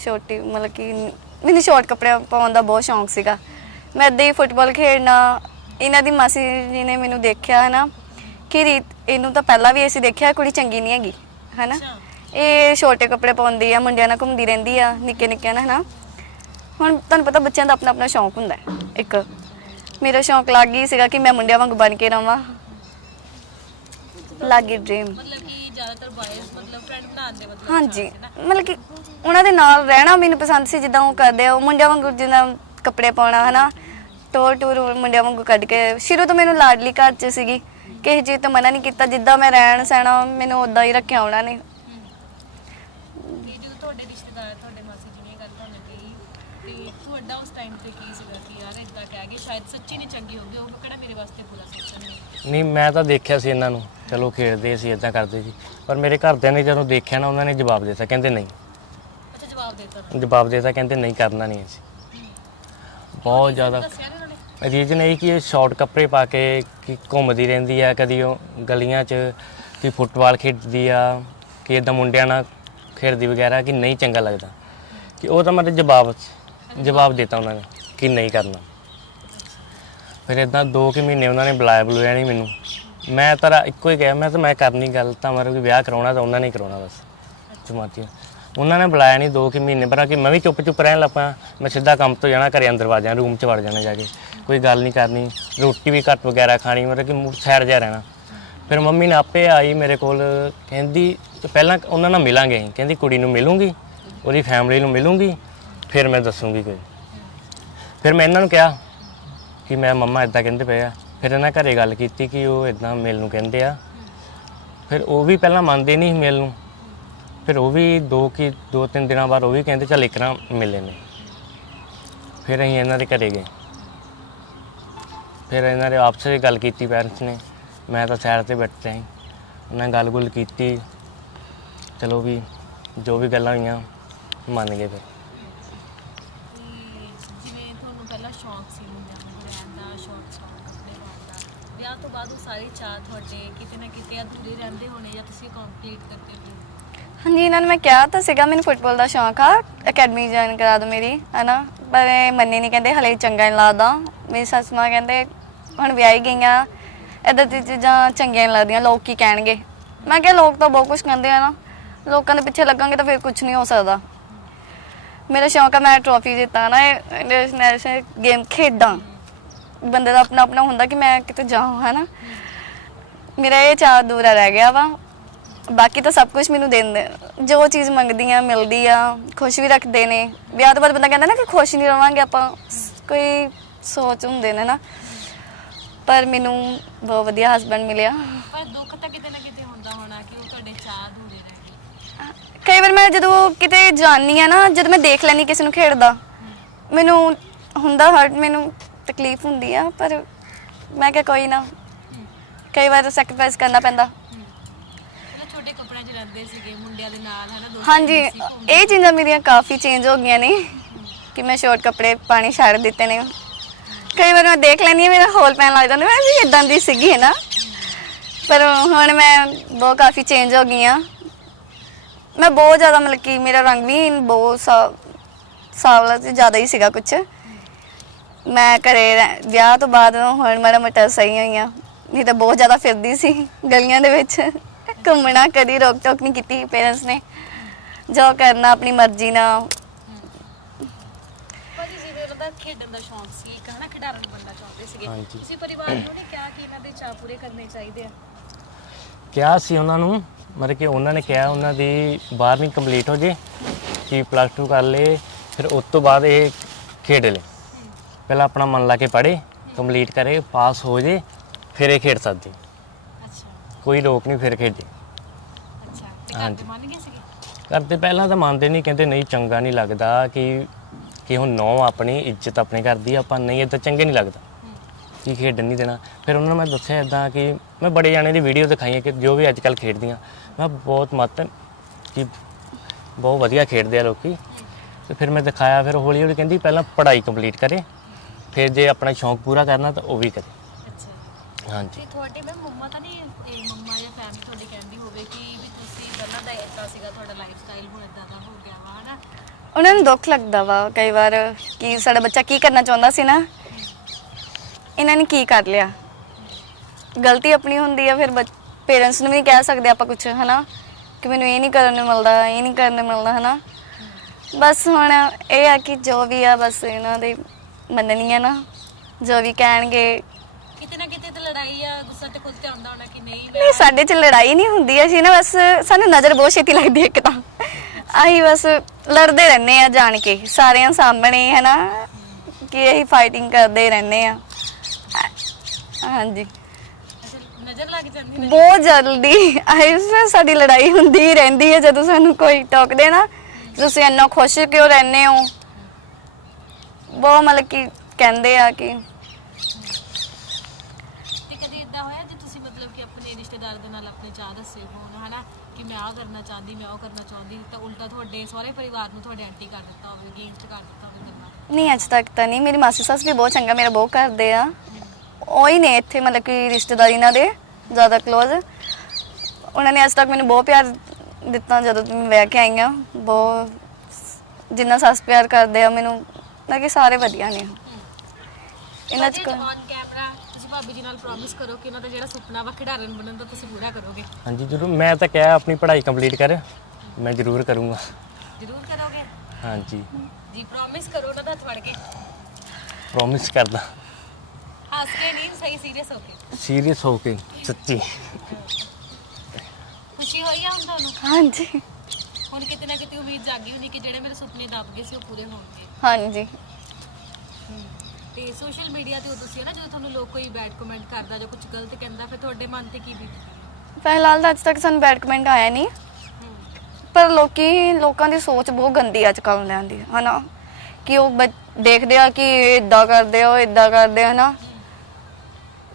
[SPEAKER 2] ਛੋਟੀ ਮਤਲਬ ਕਿ ਮੈਨੂੰ ਸ਼ਾਰਟ ਕੱਪੜੇ ਪਾਉਣ ਦਾ ਬਹੁਤ ਸ਼ੌਂਕ ਸੀਗਾ ਮੈਂ ਅੱਧੀ ਫੁੱਟਬਾਲ ਖੇਡਣਾ ਇਹਨਾਂ ਦੀ ਮਾਸੀ ਜੀ ਨੇ ਮੈਨੂੰ ਦੇਖਿਆ ਹਨਾ ਕਿ ਇਹਨੂੰ ਤਾਂ ਪਹਿਲਾਂ ਵੀ ਅਸੀਂ ਦੇਖਿਆ ਕੁੜੀ ਚੰਗੀ ਨਹੀਂ ਹੈਗੀ ਹਨਾ ਇਹ ਛੋਟੇ ਕੱਪੜੇ ਪਾਉਂਦੀ ਆ ਮੁੰਡਿਆਂ ਨਾਲ ਘੁੰਮਦੀ ਰਹਿੰਦੀ ਆ ਨਿੱਕੇ ਨਿੱਕਿਆਂ ਨਾਲ ਹਨਾ ਹੁਣ ਤੁਹਾਨੂੰ ਪਤਾ ਬੱਚਿਆਂ ਦਾ ਆਪਣਾ ਆਪਣਾ ਸ਼ੌਂਕ ਹੁੰਦਾ ਹੈ ਇੱਕ ਮੇਰਾ ਸ਼ੌਂਕ ਲੱਗ ਗਈ ਸੀਗਾ ਕਿ ਮੈਂ ਮੁੰਡਿਆਂ ਵਾਂਗ ਬਣ ਕੇ ਰਵਾਂ ਲੱਗੀ ਡ੍ਰੀਮ
[SPEAKER 3] ਮਤਲਬ ਕਿ ਜ਼ਿਆਦਾਤਰ ਬாய்ਸ ਮਤਲਬ ਫਰੈਂਡ ਬਣਾਉਣ ਦੇ ਮਤਲਬ
[SPEAKER 2] ਹਾਂਜੀ ਮਤਲਬ ਕਿ ਉਹਨਾਂ ਦੇ ਨਾਲ ਰਹਿਣਾ ਮੈਨੂੰ ਪਸੰਦ ਸੀ ਜਿੱਦਾਂ ਉਹ ਕਰਦੇ ਆ ਉਹ ਮੁੰਡਿਆਂ ਵਾਂਗੂ ਜਿੱਦਾਂ ਕੱਪੜੇ ਪਾਉਣਾ ਹਨਾ ਟੋਰ ਟੋਰ ਮੁੰਡਿਆਂ ਵਾਂਗੂ ਕੱਢ ਕੇ ਸ਼ੁਰੂ ਤੋਂ ਮੈਨੂੰ ਲਾਡਲੀ ਘਰ ਚ ਸੀਗੀ ਕਿਸੇ ਜੀ ਤੋਂ ਮਨਾ ਨਹੀਂ ਕੀਤਾ ਜਿੱਦਾਂ ਮੈਂ ਰਹਿਣ ਸਹਿਣਾ ਮੈਨੂੰ ਉਦਾਂ ਹੀ ਰੱਖਿਆ ਉਹਨਾਂ ਨੇ
[SPEAKER 1] ਨਹੀਂ ਮੈਂ ਤਾਂ ਦੇਖਿਆ ਸੀ ਇਹਨਾਂ ਨੂੰ ਚਲੋ ਖੇਡਦੇ ਸੀ ਇਦਾਂ ਕਰਦੇ ਸੀ ਪਰ ਮੇਰੇ ਘਰਦਿਆਂ ਨੇ ਜਦੋਂ ਦੇਖਿਆ ਨਾ ਉਹਨਾਂ ਨੇ ਜਵਾਬ ਦਿੱਤਾ ਕਹਿੰਦੇ ਨਹੀਂ ਜਵਾਬ ਦੇਤਾ ਜਵਾਬ ਕਹਿੰਦੇ ਨਹੀਂ ਕਰਨਾ ਨਹੀਂ ਅਸੀਂ ਬਹੁਤ ਜ਼ਿਆਦਾ ਰੀਜਨ ਇਹ ਕਿ ਸ਼ਾਰਟ ਕੱਪੜੇ ਪਾ ਕੇ ਕਿ ਘੁੰਮਦੀ ਰਹਿੰਦੀ ਆ ਕਦੀ ਉਹ ਗਲੀਆਂ 'ਚ ਕਿ ਫੁੱਟਬਾਲ ਖੇਡਦੀ ਆ ਕਿ ਇਦਾਂ ਮੁੰਡਿਆਂ ਨਾਲ ਖੇਡਦੀ ਵਗੈਰਾ ਕਿ ਨਹੀਂ ਚੰਗਾ ਲੱਗਦਾ ਕਿ ਉਹ ਤਾਂ ਮੈਂ ਜਵਾਬ ਜਵਾਬ ਦੇਤਾ ਉਹਨਾਂ ਨੇ ਕਿ ਨਹੀਂ ਕਰਨਾ ਫਿਰ ਇਦਾਂ 2 ਕਿ ਮਹੀਨੇ ਉਹਨਾਂ ਨੇ ਬੁਲਾਇਆ ਬੁਲਾਇਆ ਨਹੀਂ ਮੈਨੂੰ ਮੈਂ ਤਾਂ ਇੱਕੋ ਹੀ ਕਿਹਾ ਮੈਂ ਤਾਂ ਮੈਂ ਕਰਨੀ ਗੱਲ ਤਾਂ ਮਰ ਵਿਆਹ ਕਰਾਉਣਾ ਤਾਂ ਉਹਨਾਂ ਨੇ ਕਰਾਉਣਾ ਬਸ ਚੁਮਾਤੀਆਂ ਉਹਨਾਂ ਨੇ ਬੁਲਾਇਆ ਨਹੀਂ 2 ਕਿ ਮਹੀਨੇ ਬਰਾ ਕਿ ਮੈਂ ਵੀ ਚੁੱਪ-ਚੁੱਪ ਰਹਿਣ ਲੱਪਾ ਮੈਂ ਸਿੱਧਾ ਕੰਮ ਤੋਂ ਜਾਣਾ ਘਰੇ ਅੰਦਰ ਵੜ ਰੂਮ 'ਚ ਵੜ ਜਾਣਾ ਜਾ ਕੇ ਕੋਈ ਗੱਲ ਨਹੀਂ ਕਰਨੀ ਰੋਟੀ ਵੀ ਘੱਟ ਵਗੈਰਾ ਖਾਣੀ ਮਤਲਬ ਕਿ ਮੂਡ ਸੈਡ ਜਾ ਰਹਿਣਾ ਫਿਰ ਮੰਮੀ ਨੇ ਆਪੇ ਆਈ ਮੇਰੇ ਕੋਲ ਕਹਿੰਦੀ ਪਹਿਲਾਂ ਉਹਨਾਂ ਨਾਲ ਮਿਲਾਂਗੇ ਕਹਿੰਦੀ ਕੁੜੀ ਨੂੰ ਮਿਲੂੰਗੀ ਉਹਦੀ ਫੈਮਿਲੀ ਨੂੰ ਮਿਲੂੰਗੀ ਫਿਰ ਮੈਂ ਦੱਸੂੰਗੀ ਕੋਈ ਫਿਰ ਮੈਂ ਇਹਨਾਂ ਨੂੰ ਕਿਹਾ ਕਿ ਮੈਂ ਮੰਮਾ ਇਦਾਂ ਕਹਿੰਦੇ ਪਏ ਆ ਫਿਰ ਇਹਨਾਂ ਘਰੇ ਗੱਲ ਕੀਤੀ ਕਿ ਉਹ ਇਦਾਂ ਮਿਲ ਨੂੰ ਕਹਿੰਦੇ ਆ ਫਿਰ ਉਹ ਵੀ ਪਹਿਲਾਂ ਮੰਨਦੇ ਨਹੀਂ ਮਿਲ ਨੂੰ ਫਿਰ ਉਹ ਵੀ ਦੋ ਕੀ ਦੋ ਤਿੰਨ ਦਿਨਾਂ ਬਾਅਦ ਉਹ ਵੀ ਕਹਿੰਦੇ ਚੱਲ ਇੱਕ ਨਾ ਮਿਲੇ ਨੇ ਫਿਰ ਅਸੀਂ ਇਹਨਾਂ ਦੇ ਘਰੇ ਗਏ ਫਿਰ ਇਹਨਾਂ ਦੇ ਆਪਸੇ ਗੱਲ ਕੀਤੀ ਪੈਰੈਂਟਸ ਨੇ ਮੈਂ ਤਾਂ ਸਾਈਡ ਤੇ ਬੈਠਿਆ ਸੀ ਉਹਨਾਂ ਨਾਲ ਗੱਲ-ਗੁੱਲ ਕੀਤੀ ਚਲੋ ਵੀ ਜੋ ਵੀ ਗੱਲਾਂ ਹੋਈਆਂ ਮੰਨ ਗਏ ਫਿਰ
[SPEAKER 3] ਤੋਂ ਬਾਅਦ ਉਹ ਸਾਰੇ ਚਾਹ ਤੁਹਾਡੇ ਕਿਤੇ ਨਾ ਕਿਤੇ ਅਧੂਰੇ ਰਹਿੰਦੇ ਹੋਣੇ ਜਾਂ ਤੁਸੀਂ ਕੰਪਲੀਟ ਕਰਦੇ ਹੋ
[SPEAKER 2] ਹਾਂਜੀ ਇਹਨਾਂ ਨੂੰ ਮੈਂ ਕਿਹਾ ਤਾਂ ਸੀਗਾ ਮੈਨੂੰ ਫੁੱਟਬਾਲ ਦਾ ਸ਼ੌਂਕ ਆ ਅਕੈਡਮੀ ਜੁਆਇਨ ਕਰਾ ਦੋ ਮੇਰੀ ਹਨਾ ਪਰ ਮੰਨੇ ਨਹੀਂ ਕਹਿੰਦੇ ਹਲੇ ਚੰਗਾ ਨਹੀਂ ਲੱਗਦਾ ਮੇਰੇ ਸੱਸ ਮਾਂ ਕਹਿੰਦੇ ਹੁਣ ਵਿਆਹੀ ਗਈ ਆ ਇਦਾਂ ਦੀ ਚੀਜ਼ਾਂ ਚੰਗੀਆਂ ਨਹੀਂ ਲੱਗਦੀਆਂ ਲੋਕ ਕੀ ਕਹਿਣਗੇ ਮੈਂ ਕਿਹਾ ਲੋਕ ਤਾਂ ਬਹੁਤ ਕੁਝ ਕਹਿੰਦੇ ਆ ਨਾ ਲੋਕਾਂ ਦੇ ਪਿੱਛੇ ਲੱਗਾਂਗੇ ਤਾਂ ਫਿਰ ਕੁਝ ਨਹੀਂ ਹੋ ਸਕਦਾ ਮੇਰਾ ਸ਼ੌਂਕ ਆ ਮੈਂ ਟਰੋਫੀ ਜਿੱਤਾਂ ਨਾ ਇੰਟਰਨੈਸ਼ਨਲ ਗੇਮ ਖੇਡਾਂ ਬੰਦੇ ਦਾ ਆਪਣਾ ਆਪਣਾ ਹੁੰਦਾ ਕਿ ਮੈਂ ਕਿਤੇ ਜਾਵਾਂ ਹਨਾ ਮੇਰਾ ਇਹ ਚਾਹ ਦੂਰਾ ਰਹਿ ਗਿਆ ਵਾ ਬਾਕੀ ਤਾਂ ਸਭ ਕੁਝ ਮੈਨੂੰ ਦਿੰਦੇ ਜੋ ਚੀਜ਼ ਮੰਗਦੀਆਂ ਮਿਲਦੀ ਆ ਖੁਸ਼ ਵੀ ਰੱਖਦੇ ਨੇ ਵਿਆਹ ਤੋਂ ਬਾਅਦ ਬੰਦਾ ਕਹਿੰਦਾ ਨਾ ਕਿ ਖੁਸ਼ ਨਹੀਂ ਰਵਾਂਗੇ ਆਪਾਂ ਕੋਈ ਸੋਚ ਹੁੰਦੇ ਨੇ ਨਾ ਪਰ ਮੈਨੂੰ ਬਹੁਤ ਵਧੀਆ ਹਸਬੰਦ ਮਿਲਿਆ
[SPEAKER 3] ਪਰ ਦੁੱਖ ਤਾਂ ਕਿਤੇ ਨਾ ਕਿਤੇ ਹੁੰਦਾ ਹੋਣਾ ਕਿ ਉਹ ਤੁਹਾਡੇ ਚਾਹਤ ਹੁੰਦੇ ਰਹਿਣਗੇ
[SPEAKER 2] ਕਈ ਵਾਰ ਮੈਂ ਜਦੋਂ ਕਿਤੇ ਜਾਣੀ ਆ ਨਾ ਜਦ ਮੈਂ ਦੇਖ ਲੈਣੀ ਕਿਸੇ ਨੂੰ ਖੇਡਦਾ ਮੈਨੂੰ ਹੁੰਦਾ ਹਰਟ ਮੈਨੂੰ ਤਕਲੀਫ ਹੁੰਦੀ ਆ ਪਰ ਮੈਂ ਕਿਹਾ ਕੋਈ ਨਾ ਕਈ ਵਾਰ ਸੈਕਰੀਫਾਈਸ ਕਰਨਾ ਪੈਂਦਾ
[SPEAKER 3] ਛੋਟੇ ਕੱਪੜਿਆਂ 'ਚ ਰਹਿੰਦੇ ਸੀਗੇ ਮੁੰਡਿਆਂ ਦੇ ਨਾਲ ਹਨਾ
[SPEAKER 2] ਦੋਸਤ ਹਾਂਜੀ ਇਹ ਚੀਜ਼ਾਂ ਮੇਰੀਆਂ ਕਾਫੀ ਚੇਂਜ ਹੋ ਗਈਆਂ ਨੇ ਕਿ ਮੈਂ ਸ਼ਾਰਟ ਕੱਪੜੇ ਪਾਣੀ ਛੱਡ ਦਿੱਤੇ ਨੇ ਕਈ ਵਾਰ ਮੈਂ ਦੇਖ ਲੈਂਦੀ ਹਾਂ ਮੇਰਾ ਹੋਲ ਪੈਣ ਲੱਗ ਜਾਂਦਾ ਮੈਂ ਵੀ ਇਦਾਂ ਦੀ ਸੀਗੀ ਹੈ ਨਾ ਪਰ ਹੁਣ ਮੈਂ ਬਹੁਤ ਕਾਫੀ ਚੇਂਜ ਹੋ ਗਈ ਆ ਮੈਂ ਬਹੁਤ ਜ਼ਿਆਦਾ ਮਤਲਬ ਕਿ ਮੇਰਾ ਰੰਗ ਵੀ ਬਹੁਤ ਸਾਵਲਾ ਤੇ ਜ਼ਿਆਦਾ ਹੀ ਸੀਗਾ ਕੁਛ ਮੈਂ ਘਰੇ ਵਿਆਹ ਤੋਂ ਬਾਅਦ ਹੁਣ ਮੇਰਾ ਮਟਾ ਸਹੀ ਹੋਈਆਂ ਨਹੀਂ ਤਾਂ ਬਹੁਤ ਜ਼ਿਆਦਾ ਫਿਰਦੀ ਸੀ ਗਲੀਆਂ ਦੇ ਵਿੱਚ ਘੁੰਮਣਾ ਕਦੀ ਰੋਕ ਟੋਕ ਨਹੀਂ ਕੀਤੀ ਪੇਰੈਂਟਸ ਨੇ ਜੋ ਕਰਨਾ ਆਪਣੀ ਮਰਜ਼ੀ ਨਾਲ
[SPEAKER 3] ਦਾ ਖੇਡਣ ਦਾ ਸ਼ੌਂਕ ਸੀ ਕਹਣਾ ਖਿਡਾਰਨ ਬੰਦਾ ਚਾਹੁੰਦੇ ਸੀਗੇ ਤੁਸੀਂ ਪਰਿਵਾਰ ਨੂੰ ਉਹਨੇ ਕਿਹਾ ਕਿ ਇਹਨਾਂ ਦੇ ਚਾਹ ਪੂਰੇ ਕਰਨੇ ਚਾਹੀਦੇ ਆ
[SPEAKER 1] ਕਿਹਾ ਸੀ ਉਹਨਾਂ ਨੂੰ ਮਰ ਕੇ ਉਹਨਾਂ ਨੇ ਕਿਹਾ ਉਹਨਾਂ ਦੀ ਬਾਰਵੀਂ ਕੰਪਲੀਟ ਹੋ ਜੇ ਕਿ ਪਲੱਸ 2 ਕਰ ਲੇ ਫਿਰ ਉਸ ਤੋਂ ਬਾਅਦ ਇਹ ਖੇਡ ਲੇ ਪਹਿਲਾਂ ਆਪਣਾ ਮਨ ਲਾ ਕੇ ਪੜੇ ਕੰਪਲੀਟ ਕਰੇ ਪਾਸ ਹੋ ਜੇ ਫਿਰ ਇਹ ਖੇਡ ਸਕਦੀ ਕੋਈ ਲੋਕ ਨਹੀਂ ਫਿਰ ਖੇਡੇ
[SPEAKER 3] ਅੱਛਾ ਕਰਦੇ ਮੰਨ ਗਏ ਸੀਗੇ
[SPEAKER 1] ਕਰਦੇ ਪਹਿਲਾਂ ਤਾਂ ਮੰਨਦੇ ਨਹੀਂ ਕਹਿੰਦੇ ਨਹੀਂ ਚੰਗਾ ਨਹੀਂ ਲੱਗਦਾ ਕਿ ਕਿ ਹੁਣ ਨੌ ਆਪਣੀ ਇੱਜ਼ਤ ਆਪਣੀ ਕਰਦੀ ਆਪਾਂ ਨਹੀਂ ਇਦਾਂ ਚੰਗੇ ਨਹੀਂ ਲੱਗਦਾ ਕੀ ਖੇਡਣ ਨਹੀਂ ਦੇਣਾ ਫਿਰ ਉਹਨਾਂ ਨੂੰ ਮੈਂ ਦੱਸਿਆ ਇਦਾਂ ਕਿ ਮੈਂ ਬੜੇ ਜਾਣੇ ਦੀ ਵੀਡੀਓ ਦਿਖਾਈਆਂ ਕਿ ਜੋ ਵੀ ਅੱਜ ਕੱਲ ਖੇਡਦੀਆਂ ਮੈਂ ਬਹੁਤ ਮਤ ਕਿ ਬਹੁਤ ਵਧੀਆ ਖੇਡਦੇ ਆ ਲੋਕੀ ਤੇ ਫਿਰ ਮੈਂ ਦਿਖਾਇਆ ਫਿਰ ਹੌਲੀ ਹੌਲੀ ਕਹਿੰਦੀ ਪਹਿਲਾਂ ਪੜ੍ਹਾਈ ਕੰਪਲੀਟ ਕਰੇ ਫਿਰ ਜੇ ਆਪਣਾ ਸ਼ੌਂਕ ਪੂਰਾ ਕਰਨਾ ਤਾਂ ਉਹ ਵੀ ਕਰੇ
[SPEAKER 3] ਅੱਛਾ ਹਾਂਜੀ ਤੁਹਾਡੀ ਮੈਂ ਮੰਮਾ ਤਾਂ ਨਹੀਂ ਸੀਗਾ ਤੁਹਾਡਾ ਲਾਈਫਸਟਾਈਲ ਹੁਣ ਇਦਾਂ ਦਾ ਹੋ ਗਿਆ ਵਾ ਹਨਾ
[SPEAKER 2] ਉਹਨਾਂ ਨੂੰ ਦੁੱਖ ਲੱਗਦਾ ਵਾ ਕਈ ਵਾਰ ਕਿ ਸਾਡਾ ਬੱਚਾ ਕੀ ਕਰਨਾ ਚਾਹੁੰਦਾ ਸੀ ਨਾ ਇਹਨਾਂ ਨੇ ਕੀ ਕਰ ਲਿਆ ਗਲਤੀ ਆਪਣੀ ਹੁੰਦੀ ਆ ਫਿਰ ਪੇਰੈਂਟਸ ਨੂੰ ਵੀ ਕਹਿ ਸਕਦੇ ਆਪਾਂ ਕੁਝ ਹਨਾ ਕਿ ਮੈਨੂੰ ਇਹ ਨਹੀਂ ਕਰਨ ਨੂੰ ਮਿਲਦਾ ਇਹ ਨਹੀਂ ਕਰਨ ਨੂੰ ਮਿਲਦਾ ਹਨਾ ਬਸ ਹੁਣ ਇਹ ਆ ਕਿ ਜੋ ਵੀ ਆ ਬਸ ਇਹਨਾਂ ਦੇ ਮੰਨਣੀ ਆ ਨਾ ਜੋ ਵੀ ਕਹਿਣਗੇ
[SPEAKER 3] ਕਿਤੇ ਨਾ ਨਹੀਂ
[SPEAKER 2] ਸਾਡੇ 'ਚ ਲੜਾਈ ਨਹੀਂ ਹੁੰਦੀ ਅਸੀਂ ਨਾ ਬਸ ਸਾਨੂੰ ਨਜ਼ਰ ਬਹੁਤ ਛੇਤੀ ਲੱਗਦੀ ਇੱਕ ਤਾਂ ਆਹੀ ਬਸ ਲੜਦੇ ਰਹਿੰਦੇ ਆ ਜਾਣ ਕੇ ਸਾਰਿਆਂ ਸਾਹਮਣੇ ਹੈਨਾ ਕਿ ਇਹੀ ਫਾਈਟਿੰਗ ਕਰਦੇ ਰਹਿੰਦੇ ਆ ਹਾਂਜੀ
[SPEAKER 3] ਨਜ਼ਰ ਲੱਗ ਜਾਂਦੀ
[SPEAKER 2] ਬਹੁਤ ਜਲਦੀ ਆਹੀ ਸਾਡੀ ਲੜਾਈ ਹੁੰਦੀ ਰਹਿੰਦੀ ਹੈ ਜਦੋਂ ਸਾਨੂੰ ਕੋਈ ਟੋਕਦੇ ਨਾ ਤੁਸੀਂ ਇੰਨਾ ਖੁਸ਼ ਕਿਉਂ ਰਹਿੰਦੇ ਹੋ ਬਹੁਤ ਮਤਲਬ ਕਿ ਕਹਿੰਦੇ ਆ ਕਿ
[SPEAKER 3] ਆਹ ਕਰਨਾ ਚਾਹਦੀ ਮੈਂ ਉਹ ਕਰਨਾ ਚਾਹੁੰਦੀ ਤਾਂ ਉਲਟਾ ਤੁਹਾਡੇ ਸਾਰੇ ਪਰਿਵਾਰ ਨੂੰ ਤੁਹਾਡੇ ਆਂਟੀ ਕਰ ਦਿੱਤਾ ਹੋਵੇ ਗੇਂਸਟ ਕਰ ਦਿੱਤਾ ਹੋਵੇ
[SPEAKER 2] ਨਹੀਂ ਅੱਜ ਤੱਕ ਤਾਂ ਨਹੀਂ ਮੇਰੀ ਮਾਸੀ ਸੱਸ ਵੀ ਬਹੁਤ ਚੰਗਾ ਮੇਰਾ ਬਹੁਤ ਕਰਦੇ ਆ ਉਹ ਹੀ ਨੇ ਇੱਥੇ ਮਤਲਬ ਕਿ ਰਿਸ਼ਤੇਦਾਰੀ ਨਾਲ ਦੇ ਜ਼ਿਆਦਾ ਕਲੋਜ਼ ਉਹਨਾਂ ਨੇ ਅੱਜ ਤੱਕ ਮੈਨੂੰ ਬਹੁਤ ਪਿਆਰ ਦਿੱਤਾ ਜਦੋਂ ਮੈਂ ਵਿਆਹ ਕੇ ਆਈ ਆ ਬਹੁਤ ਜਿੰਨਾ ਸੱਸ ਪਿਆਰ ਕਰਦੇ ਆ ਮੈਨੂੰ ਲੱਗੇ ਸਾਰੇ ਵਧੀਆ ਨੇ
[SPEAKER 3] ਇਹਨਾਂ ਚ ਕੌਣ ਕੈਮਰਾ ਭਾਬੀ ਜੀ ਨਾਲ ਪ੍ਰੋਮਿਸ ਕਰੋ ਕਿ ਉਹਨਾਂ ਦਾ ਜਿਹੜਾ ਸੁਪਨਾ ਵਾ ਖਿਡਾਰਨ ਬਣਨ ਦਾ ਤੁਸੀਂ ਪੂਰਾ ਕਰੋਗੇ
[SPEAKER 1] ਹਾਂਜੀ ਜਰੂਰ ਮੈਂ ਤਾਂ ਕਿਹਾ ਆਪਣੀ ਪੜ੍ਹਾਈ ਕੰਪਲੀਟ ਕਰ ਮੈਂ ਜਰੂਰ ਕਰੂੰਗਾ
[SPEAKER 3] ਜਰੂਰ ਕਰੋਗੇ ਹਾਂਜੀ ਜੀ ਪ੍ਰੋਮਿਸ ਕਰੋ ਉਹਨਾਂ ਦਾ ਥੜ ਕੇ
[SPEAKER 1] ਪ੍ਰੋਮਿਸ ਕਰਦਾ
[SPEAKER 3] ਹੱਸ ਕੇ ਨਹੀਂ ਸਹੀ ਸੀਰੀਅਸ ਹੋ ਕੇ
[SPEAKER 1] ਸੀਰੀਅਸ ਹੋ ਕੇ ਸੱਚੀ
[SPEAKER 3] ਖੁਸ਼ੀ ਹੋਈ ਆ ਹੁੰਦਾ ਨੂੰ ਹਾਂਜੀ ਹੁਣ ਕਿਤੇ ਨਾ ਕਿਤੇ ਉਮੀਦ ਜਾਗੀ ਹੋਣੀ ਕਿ ਜਿਹੜੇ ਮੇਰੇ ਸੁਪਨੇ ਦੱਬ ਗਏ ਸੀ ਉਹ ਪੂਰੇ ਹੋਣਗੇ ਹਾਂਜੀ ਤੇ ਸੋਸ਼ਲ ਮੀਡੀਆ ਤੇ ਉਹ ਤੁਸੀਂ ਹੈ ਨਾ ਜਦੋਂ ਤੁਹਾਨੂੰ ਲੋਕ ਕੋਈ ਬੈਡ ਕਮੈਂਟ ਕਰਦਾ ਜਾਂ ਕੁਝ ਗਲਤ ਕਹਿੰਦਾ ਫਿਰ ਤੁਹਾਡੇ ਮਨ ਤੇ ਕੀ ਬੀਤਦਾ
[SPEAKER 2] ਫਿਲਹਾਲ ਤਾਂ ਅੱਜ ਤੱਕ ਸਾਨੂੰ ਬੈਡ ਕਮੈਂਟ ਆਇਆ ਨਹੀਂ ਪਰ ਲੋਕੀ ਲੋਕਾਂ ਦੀ ਸੋਚ ਬਹੁਤ ਗੰਦੀ ਅੱਜ ਕੱਲ੍ਹ ਲੈਂਦੀ ਹੈ ਹਨਾ ਕਿ ਉਹ ਦੇਖਦੇ ਆ ਕਿ ਇਦਾਂ ਕਰਦੇ ਆ ਉਹ ਇਦਾਂ ਕਰਦੇ ਆ ਹਨਾ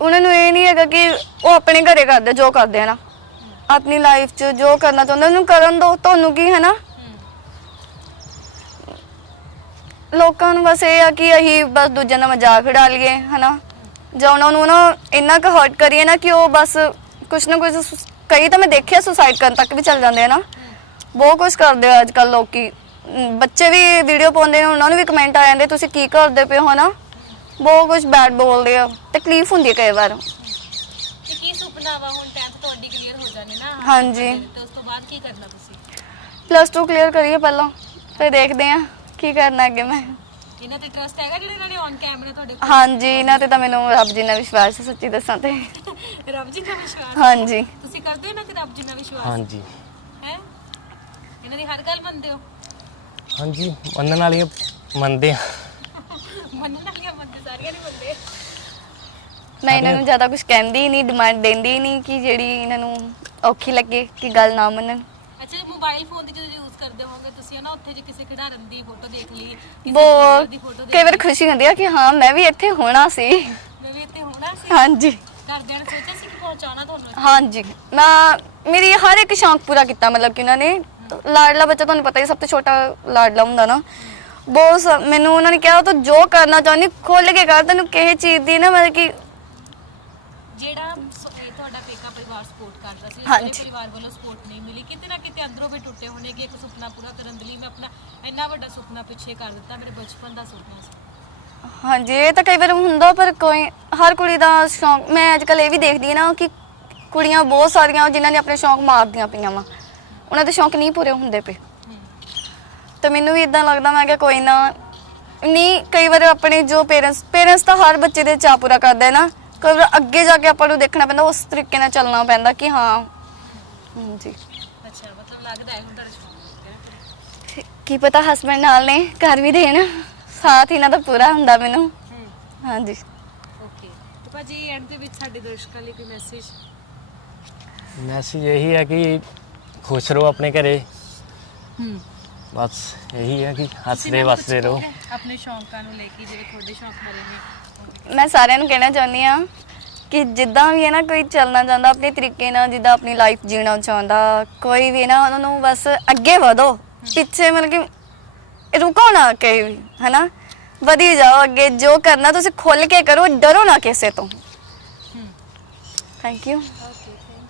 [SPEAKER 2] ਉਹਨਾਂ ਨੂੰ ਇਹ ਨਹੀਂ ਹੈਗਾ ਕਿ ਉਹ ਆਪਣੇ ਘਰੇ ਕਰਦੇ ਜੋ ਕਰਦੇ ਆ ਨਾ ਆਪਣੀ ਲਾਈਫ 'ਚ ਜੋ ਕਰਨਾ ਚਾਹੁੰਦੇ ਉਹਨੂੰ ਕਰਨ ਦੋ ਤੁਹਾਨੂੰ ਕੀ ਹੈ ਨਾ ਲੋਕਾਂ ਨੂੰ ਬਸ ਇਹ ਆ ਕਿ ਅਹੀਂ ਬਸ ਦੂਜਿਆਂ ਦਾ ਮਜ਼ਾਕ ਉਡਾ ਲਈਏ ਹਨਾ ਜਾਂ ਉਹਨਾਂ ਨੂੰ ਨਾ ਇੰਨਾ ਕੁ ਹਰਟ ਕਰੀਏ ਨਾ ਕਿ ਉਹ ਬਸ ਕੁਛ ਨਾ ਕੁਛ ਕਈ ਤਾਂ ਮੈਂ ਦੇਖਿਆ ਸੁਸਾਇਡ ਕਰਨ ਤੱਕ ਵੀ ਚੱਲ ਜਾਂਦੇ ਆ ਨਾ ਬਹੁਤ ਕੁਛ ਕਰਦੇ ਆ ਅੱਜ ਕੱਲ ਲੋਕੀ ਬੱਚੇ ਵੀ ਵੀਡੀਓ ਪਾਉਂਦੇ ਨੇ ਉਹਨਾਂ ਨੂੰ ਵੀ ਕਮੈਂਟ ਆ ਜਾਂਦੇ ਤੁਸੀਂ ਕੀ ਕਰਦੇ ਪਏ ਹੋ ਹਨਾ ਬਹੁਤ ਕੁਛ ਬੈਡ ਬੋਲਦੇ ਆ ਤਕਲੀਫ ਹੁੰਦੀ ਹੈ ਕਈ ਵਾਰ ਤੇ
[SPEAKER 3] ਕੀ ਸੁਪਨਾਵਾ ਵਾ ਹੁਣ 10th ਤੁਹਾਡੀ ਕਲੀਅਰ ਹੋ ਜਾਣੀ ਨਾ ਹਾਂਜੀ ਤੇ ਉਸ ਤੋਂ ਬਾਅਦ ਕੀ ਕਰਨਾ ਤੁਸੀਂ
[SPEAKER 2] ਪਲੱਸ 2 ਕਲੀਅਰ ਕਰੀਏ ਪਹਿਲਾਂ ਫਿਰ ਦੇਖਦੇ ਆ ਕੀ ਕਰਨਾ ਅੱਗੇ ਮੈਂ
[SPEAKER 3] ਇਹਨਾਂ ਤੇ ਟਰਸਟ ਹੈਗਾ ਜਿਹੜੇ ਇਹਨਾਂ ਨੇ ਔਨ ਕੈਮਰਾ ਤੁਹਾਡੇ ਕੋਲ
[SPEAKER 2] ਹਾਂਜੀ ਇਹਨਾਂ ਤੇ ਤਾਂ ਮੈਨੂੰ ਰੱਬ ਜੀ ਨਾਲ ਵਿਸ਼ਵਾਸ ਹੈ ਸੱਚੀ ਦੱਸਾਂ ਤੇ
[SPEAKER 3] ਰੱਬ ਜੀ ਦਾ ਵਿਸ਼ਵਾਸ ਹਾਂਜੀ ਤੁਸੀਂ ਕਰਦੇ ਹੋ ਨਾ ਕਿ ਰੱਬ ਜੀ ਨਾਲ ਵਿਸ਼ਵਾਸ
[SPEAKER 1] ਹਾਂਜੀ ਹੈ
[SPEAKER 3] ਇਹਨਾਂ ਦੀ ਹਰ ਗੱਲ ਮੰਨਦੇ ਹੋ
[SPEAKER 1] ਹਾਂਜੀ ਮੰਨਣ ਵਾਲੀ ਮੰਨਦੇ ਆ
[SPEAKER 3] ਮੰਨਣ ਵਾਲੀ ਮੰਨਦੇ ਸਾਰਿਆਂ ਨੇ ਮੰਨਦੇ
[SPEAKER 2] ਨਹੀਂ ਇਹਨਾਂ ਨੂੰ ਜ਼ਿਆਦਾ ਕੁਝ ਕਹਿੰਦੀ ਨਹੀਂ ਡਿਮਾਂਡ ਦਿੰਦੀ ਨਹੀਂ ਕਿ ਜਿਹੜੀ ਇਹਨਾਂ ਨੂੰ ਔਖੀ ਲੱਗੇ ਕਿ ਗੱਲ ਨਾ ਮੰਨਣ
[SPEAKER 3] ਅੱਛਾ ਮੋਬਾਈਲ ਫੋਨ ਦੀ ਕਰਦੇ ਹੋਗੇ ਤੁਸੀਂ ਨਾ ਉੱਥੇ ਜੇ ਕਿਸੇ ਖਿਡਾਰਨ ਦੀ ਫੋਟੋ ਦੇਖ ਲਈ
[SPEAKER 2] ਬਹੁਤ ਕਈ ਵਾਰ ਖੁਸ਼ੀ ਹੁੰਦੀ ਆ ਕਿ ਹਾਂ ਮੈਂ ਵੀ ਇੱਥੇ ਹੋਣਾ ਸੀ ਮੈਂ
[SPEAKER 3] ਵੀ ਇੱਥੇ ਹੋਣਾ ਸੀ ਹਾਂਜੀ ਕਰਦੇ ਨੇ ਸੋਚਿਆ ਸੀ ਕਿ ਪਹੁੰਚਾਣਾ ਤੁਹਾਨੂੰ
[SPEAKER 2] ਹਾਂਜੀ ਮੈਂ ਮੇਰੀ ਹਰ ਇੱਕ ਸ਼ੌਂਕ ਪੂਰਾ ਕੀਤਾ ਮਤਲਬ ਕਿ ਉਹਨਾਂ ਨੇ ਲਾੜਲਾ ਬੱਚਾ ਤੁਹਾਨੂੰ ਪਤਾ ਹੀ ਸਭ ਤੋਂ ਛੋਟਾ ਲਾੜਲਾ ਹੁੰਦਾ ਨਾ ਬਹੁਤ ਮੈਨੂੰ ਉਹਨਾਂ ਨੇ ਕਿਹਾ ਤੂੰ ਜੋ ਕਰਨਾ ਚਾਹੁੰਦੀ ਖੁੱਲ ਕੇ ਕਰ ਤੈਨੂੰ ਕਿਸੇ ਚੀਜ਼ ਦੀ ਨਾ ਮਤਲਬ ਕਿ
[SPEAKER 3] ਤੁਹਾਡਾ ਪੇਕਾ ਪਰਿਵਾਰ ਸਪੋਰਟ ਕਰਦਾ
[SPEAKER 2] ਸੀ ਪਰਿਵਾਰ
[SPEAKER 3] ਵੱਲੋਂ ਸਪੋਰਟ ਨਹੀਂ ਮਿਲੀ ਕਿਤੇ ਨਾ ਕਿਤੇ ਅੰਦਰੋਂ ਵੀ ਟੁੱਟੇ ਹੋਣੇ ਇੱਕ ਸੁਪਨਾ ਪੂਰਾ ਕਰਨ ਲਈ ਮੈਂ ਆਪਣਾ ਇੰਨਾ ਵੱਡਾ ਸੁਪਨਾ ਪਿੱਛੇ ਕਰ ਦਿੱਤਾ ਮੇਰੇ ਬਚਪਨ ਦਾ ਸੁਪਨਾ ਸੀ
[SPEAKER 2] ਹਾਂਜੀ ਇਹ ਤਾਂ ਕਈ ਵਾਰ ਹੁੰਦਾ ਪਰ ਕੋਈ ਹਰ ਕੁੜੀ ਦਾ ਸ਼ੌਂਕ ਮੈਂ ਅੱਜ ਕੱਲ ਇਹ ਵੀ ਦੇਖਦੀ ਹਾਂ ਨਾ ਕਿ ਕੁੜੀਆਂ ਬਹੁਤ ਸਾਰੀਆਂ ਜਿਨ੍ਹਾਂ ਨੇ ਆਪਣੇ ਸ਼ੌਂਕ ਮਾਰਦੀਆਂ ਪਈਆਂ ਵਾ ਉਹਨਾਂ ਦੇ ਸ਼ੌਂਕ ਨਹੀਂ ਪੂਰੇ ਹੁੰਦੇ ਪਏ ਤਾਂ ਮੈਨੂੰ ਵੀ ਇਦਾਂ ਲੱਗਦਾ ਮੈਂ ਕਿ ਕੋਈ ਨਾ ਨਹੀਂ ਕਈ ਵਾਰ ਆਪਣੇ ਜੋ ਪੇਰੈਂਟਸ ਪੇਰੈਂਟਸ ਤਾਂ ਹਰ ਬੱਚੇ ਦੇ ਚਾਹ ਪੂਰਾ ਕਰਦੇ ਨਾ ਕਦਰ ਅੱਗੇ ਜਾ ਕੇ ਆਪਾਂ ਨੂੰ ਦੇਖਣਾ ਪੈਂਦਾ ਉਸ ਤਰੀਕੇ ਨਾਲ ਚੱਲਣਾ ਪੈਂਦਾ ਕਿ ਹਾਂ
[SPEAKER 3] ਹਾਂਜੀ ਅੱਛਾ ਮਤਲਬ ਲੱਗਦਾ ਹੈ ਹੁਣ ਤਾਂ
[SPEAKER 2] ਕੀ ਪਤਾ ਹਸਬੰਡ ਨਾਲ ਨੇ ਘਰ ਵੀ ਦੇਣ ਸਾਥ ਇਹਨਾਂ ਦਾ ਪੂਰਾ ਹੁੰਦਾ ਮੈਨੂੰ ਹਾਂਜੀ
[SPEAKER 3] ਓਕੇ ਤੇ ਭਾਜੀ ਐਂਡ ਦੇ ਵਿੱਚ ਸਾਡੇ ਦਰਸ਼ਕਾਂ ਲਈ ਕੋਈ ਮੈਸੇਜ
[SPEAKER 1] ਮੈਸੇਜ ਇਹੀ ਹੈ ਕਿ ਖੁਸ਼ ਰਹੋ ਆਪਣੇ ਘਰੇ ਹੂੰ ਬਸ ਇਹੀ ਹੈ ਕਿ ਹੱਸਦੇ
[SPEAKER 2] ਵਸਦੇ ਰਹੋ
[SPEAKER 3] ਆਪਣੇ ਸ਼ੌਂਕਾਂ ਨੂੰ ਲੈ ਕੇ ਜਿਵੇਂ ਤੁਹਾਡੇ ਸ਼ੌਂਕ ਮਰੇ ਨੇ
[SPEAKER 2] ਮੈਂ ਸਾਰਿਆਂ ਨੂੰ ਕਹਿਣਾ ਚਾਹੁੰਦੀ ਆ ਕਿ ਜਿੱਦਾਂ ਵੀ ਹੈ ਨਾ ਕੋਈ ਚੱਲਣਾ ਚਾਹੁੰਦਾ ਆਪਣੇ ਤਰੀਕੇ ਨਾਲ ਜਿੱਦਾਂ ਆਪਣੀ ਲਾਈਫ ਜੀਣਾ ਚਾਹੁੰਦਾ ਕੋਈ ਵੀ ਨਾ ਉਹਨਾਂ ਨੂੰ ਬਸ ਅੱਗੇ ਵਧੋ ਪਿੱਛੇ ਮਤਲਬ ਕਿ ਇਹ ਰੁਕੋ ਨਾ ਕਹੇ ਵੀ ਹੈਨਾ ਵਧੀ ਜਾਓ ਅੱਗੇ ਜੋ ਕਰਨਾ ਤੁਸੀਂ ਖੁੱਲ ਕੇ ਕਰੋ ਡਰੋ ਨਾ ਕਿਸੇ ਤੋਂ ਥੈਂਕ ਯੂ